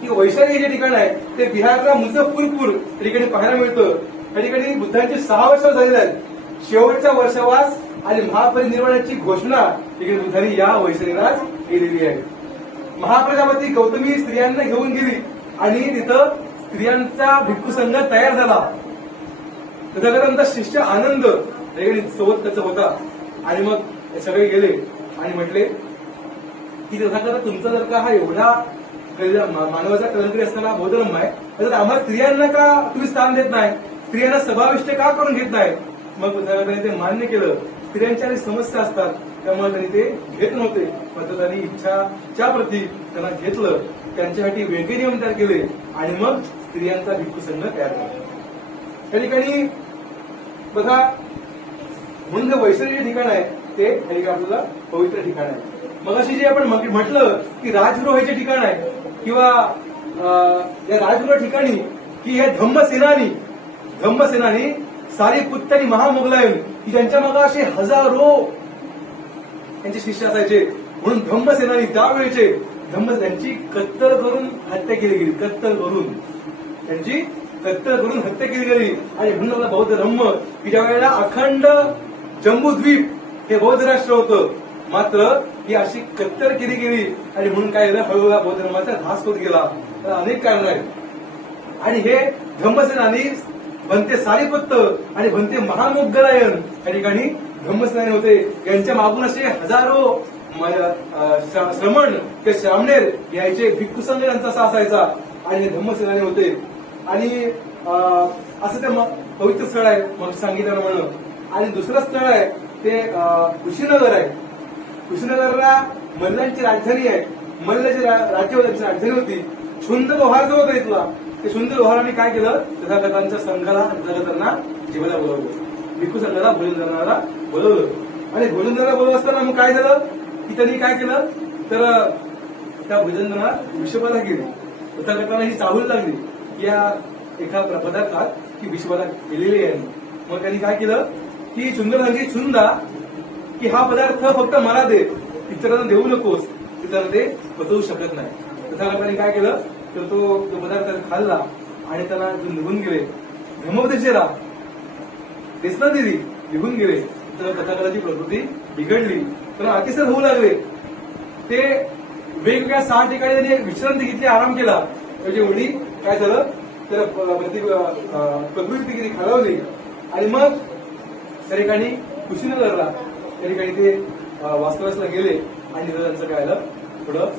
की वैशाली जे ठिकाण आहे ते बिहारला मुझफ्फरपूर या ठिकाणी पाहायला मिळतं. त्या ठिकाणी बुद्धांची 6 वर्ष झालेली आहेत. शेवटचा वर्षवास आणि महापरिनिर्वाणाची घोषणा ठिकाणी बुद्धांनी या वैशालीलाच केलेली आहे. महाप्रजापती गौतमी स्त्रियांना घेऊन गेली आणि तिथं स्त्रियांचा भिक्खू संघ तयार झाला. त्याच्यानंतर शिष्य आनंद सोबत त्याचा होता आणि मग हे सगळे गेले आणि म्हटले की तथागत तुमचा जर का हा एवढा मानवाचा कलंकरी असताना बौद्धधर्म आहे तर आम्हाला स्त्रियांना का तुम्ही स्थान देत नाही, स्त्रियांना समाविष्ट का करून घेत नाही. मग तथागतांनी ते मान्य केलं. स्त्रियांच्या समस्या असतात त्यामुळे त्यांनी ते घेत नव्हते. मात्र त्यांनी इच्छाच्या प्रती त्यांना घेतलं, त्यांच्यासाठी वेगळे नियम तयार केले आणि मग स्त्रियांचा भिक्खू संघ तयार झाला. त्या ठिकाणी बघा म्हणून जे वैशाली जे ठिकाण आहे ते आपल्याला पवित्र ठिकाण आहे. मग अशी जे आपण म्हटलं की राजगृह हे जे ठिकाण आहे किंवा या राजगृह ठिकाणी की हे धम्मसेनानी सारीपुत्त आणि महामोगलायन की त्यांच्या मागे असे हजारो त्यांचे शिष्य असायचे. म्हणून धम्मसेनानी त्यावेळेचे त्यांची कत्तल करून हत्या केली गेली. त्यांची कत्तल करून हत्या केली गेली. आणि म्हणून आपला बौद्ध धर्म की ज्या वेळेला अखंड जम्बूद्वीप हे बौद्ध राष्ट्र होतं मात्र ही अशी कत्तल केली गेली आणि म्हणून काय झालं हळूहळू बौद्ध धर्माचा ऱ्हास होत गेला. तर अनेक कारण आहेत. आणि हे धम्मसेनानी भंते सारीपुत्त आणि भंते महामोगलायन या ठिकाणी धम्मसेनानी होते. यांच्या मागून असे हजारो श्रमण ते श्रामणेर यायचे. भिक्खू संघ यांचा असा असायचा आणि हे धम्मसेनानी होते. आणि असं ते पवित्र स्थळ आहे मग सांगितल्याप्रमाणे. आणि दुसरं स्थळ आहे ते कुशीनगर आहे. कुशीनगरला मल्लांची राजधानी आहे. मल्ल जे राज्य होतं त्याची राजधानी होती. शुंद लोहार जो होता इथला ते शुंद लोहारांनी काय केलं तथागतांच्या संघाला तथागतांना जेवायला बोलवलं. भिक्खू संघाला भोजन करणारा बोलवलं आणि भोजन करायला बोलवलं असताना मग काय झालं की त्यांनी काय केलं तर त्या भोजनाला विषबाधा केली. तथागतांना ही चाहूल लागली या एका पदार्थात की विषबाधा केलेली आहे. मग त्यांनी काय केलं की चुंदर सांगे चुंदा की हा पदार्थ फक्त मला दे, इतरांना देऊ नकोस, इतरांना ते पचवू शकत नाही. तथागतांनी काय केलं तर तो पदार्थ खाल्ला आणि त्याला निघून गेले. धर्मोपदेशेला देसना दिली, निघून गेले. तर तथागताची प्रकृती बिघडली, तर अतिसर होऊ लागले. ते वेगवेगळ्या 6 ठिकाणी त्यांनी एक विश्रांती घेतली, आराम केला. म्हणजे एवढी काय झालं तर प्रकृती किती खालावली. आणि मग त्या ठिकाणी कुशीनगरला त्या ठिकाणी ते वास्तव्यासला गेले आणि त्यांचं काय आलं थोडं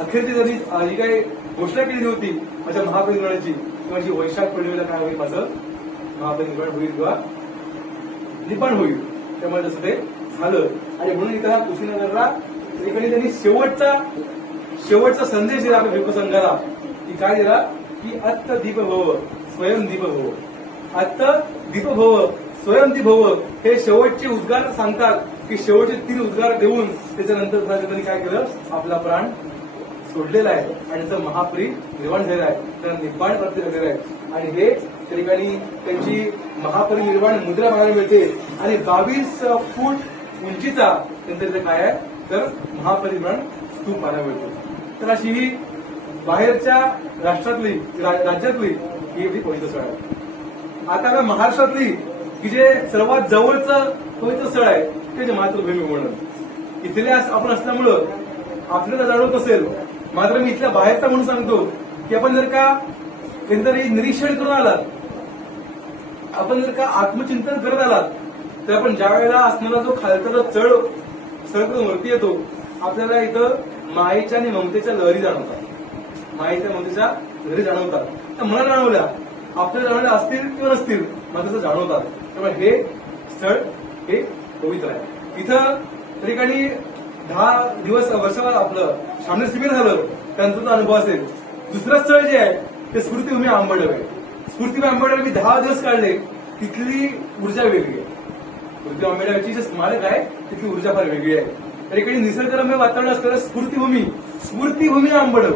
अखेरची त्यांनी जी काही घोषणा केली होती माझ्या महापरिनिर्वाणाची, माझी वैशाख पौर्णिमेला काय होईल, माझं महापरिनिर्वाण होईल किंवा निपाण होईल. त्यामुळे तसं ते झालं. आणि म्हणून इथं कुशीनगरला त्या ठिकाणी त्यांनी शेवटचा संदेश दिला आपल्या भिक्खू संघाला, की काय दिला की अत्त दीप भव स्वयं दीप भव. अत्त दीप भव स्वयं दीप भव हे शेवटचे उद्गार सांगतात, की शेवटचे 3 उद्गार देऊन त्याच्यानंतर त्यांनी काय केलं, आपला प्राण सोडलेला आहे आणि त्याचं महापरी निर्माण झालेलं आहे, त्याला निब्बाण प्राप्त झालेलं आहे. आणि हे त्या ठिकाणी त्यांची महापरिनिर्वाण मुद्रा पाहायला मिळते. आणि 22 फूट उंचीचा त्यांचं काय आहे तर महापरिनिर्वाण स्तूप पाहायला मिळतो. तर अशी ही बाहेरच्या राज्यातली ही एवढी पवित्र स्थळ आहे. आता महाराष्ट्रातली की जे सर्वात जवळचं पवित्र स्थळ आहे ते म्हणजे मातृभूमी म्हणून. इथले आपण असल्यामुळं आपल्याला जाणवत असेल, मात्र मी इथल्या बाहेरचा म्हणून सांगतो की आपण जर का कधीतरी निरीक्षण करून आलात, आपण जर का आत्मचिंतन करत आलात, तर आपण ज्या वेळेला असणारा जो खालचा चढ सरकून वरती येतो, आपल्याला इथं मायेच्या आणि ममतेच्या लहरी जाणवतात. मायेच्या ममतेच्या लहरी जाणवतात. तर मला जाणवल्या, आपल्याला जाणवल्या असतील किंवा नसतील, मला तसं जाणवतात. त्यामुळे हे स्थळ हे पवित्र आहे. इथं त्या ठिकाणी 10 दिवस वर्षावर आपलं सामने शिबिर झालं, त्यांचा अनुभव असेल. दुसरं स्थळ जे आहे ते स्फूर्तीभूमी आंबडव आहे. स्फूर्तीभूमी आंबडव मी 10 दिवस काढले, तिथली ऊर्जा वेगळी आहे. स्फूर्ती आंबेडकरची जे स्मारक आहे तिथली ऊर्जा फार वेगळी आहे. त्या ठिकाणी निसर्गरम्य वातावरण असलेलं स्फूर्तीभूमी आंबडव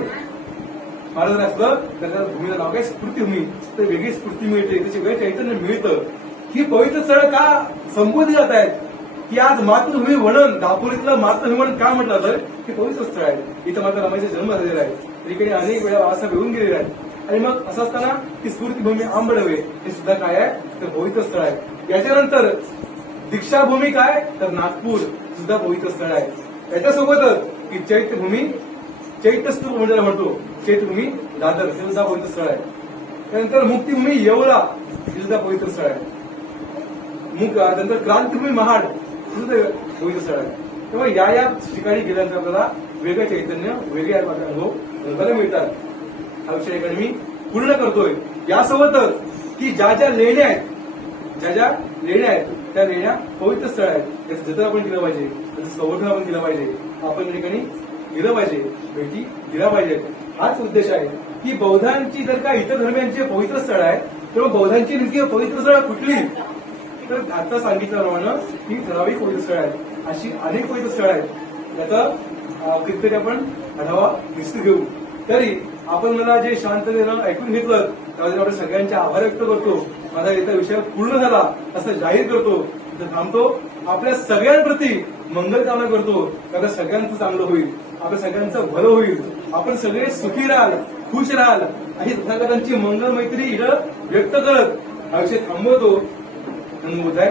मला जर असलं तर त्या भूमीला नाव काय स्फूर्तीभूमी, तर वेगळी स्फूर्ती मिळते, त्याची वेगळं चैतन्य मिळतं. ही पवित्र स्थळ का संबोधली जात आहेत की आज मातृभूमी म्हणून दापोलीतलं मातृभूमी म्हणून का म्हटलं तर हे पवित्र स्थळ आहे. इथं माता रमाईचा जन्म झालेला आहे. ठिकाणी अनेक वेळा बाळासाहेब येऊन गेलेले आहेत. आणि मग असं असताना ती स्फूर्तीभूमी आंबडवे हे सुद्धा काय आहे तर पवित्र स्थळ आहे. याच्यानंतर दीक्षाभूमी काय तर नागपूर सुद्धा पवित्र स्थळ आहे. याच्यासोबतच की चैत्यस्तूप म्हणतो चैत्यभूमी दादर हे सुद्धा पवित्र स्थळ आहे. त्यानंतर मुक्तीभूमी येवला हे सुद्धा पवित्र स्थळ आहे. त्यानंतर क्रांतीभूमी महाड हे सुद्धा पवित्र स्थळ आहे. तेव्हा या ठिकाणी गेल्यानंतर आपल्याला वेगळं चैतन्य, वेगळे अनुभव बघायला मिळतात. हा विषय मी पूर्ण करतोय. यासोबतच की ज्या लेण्या आहेत त्या लेण्या पवित्र स्थळ आहेत. त्याचं जतन आपण केलं पाहिजे, त्याचं संवर्धन आपण केलं पाहिजे, आपण त्या ठिकाणी गेलं पाहिजे, भेटी दिल्या पाहिजेत. हाच उद्देश आहे की बौद्धांची जर का इतर धर्मियांची पवित्र स्थळ आहे तर बौद्धांची नेमकी पवित्र स्थळ कुठली, तर आता सांगितल्याप्रमाणे ही ठराविक पवित्र स्थळ आहेत. अशी अनेक पवित्र स्थळ आहेत. याचा कितीतरी आपण आढावा निश्चित घेऊ. तरी आपण मला जे शांततेनं ऐकून घेतलं त्याबद्दल आपण सगळ्यांचे आभार व्यक्त करतो. माझा इथं विषय पूर्ण झाला असं जाहीर करतो. तर थांबतो. आपल्या सगळ्यांप्रती मंगल कामना करतो. आपल्या सगळ्यांचं चांगलं होईल, आपल्या सगळ्यांचं भलं होईल, आपण सगळे सुखी राहाल, खुश राहाल अशी तथागतांची मंगल मैत्री इथं व्यक्त करत हा विषय थांबवतो. जय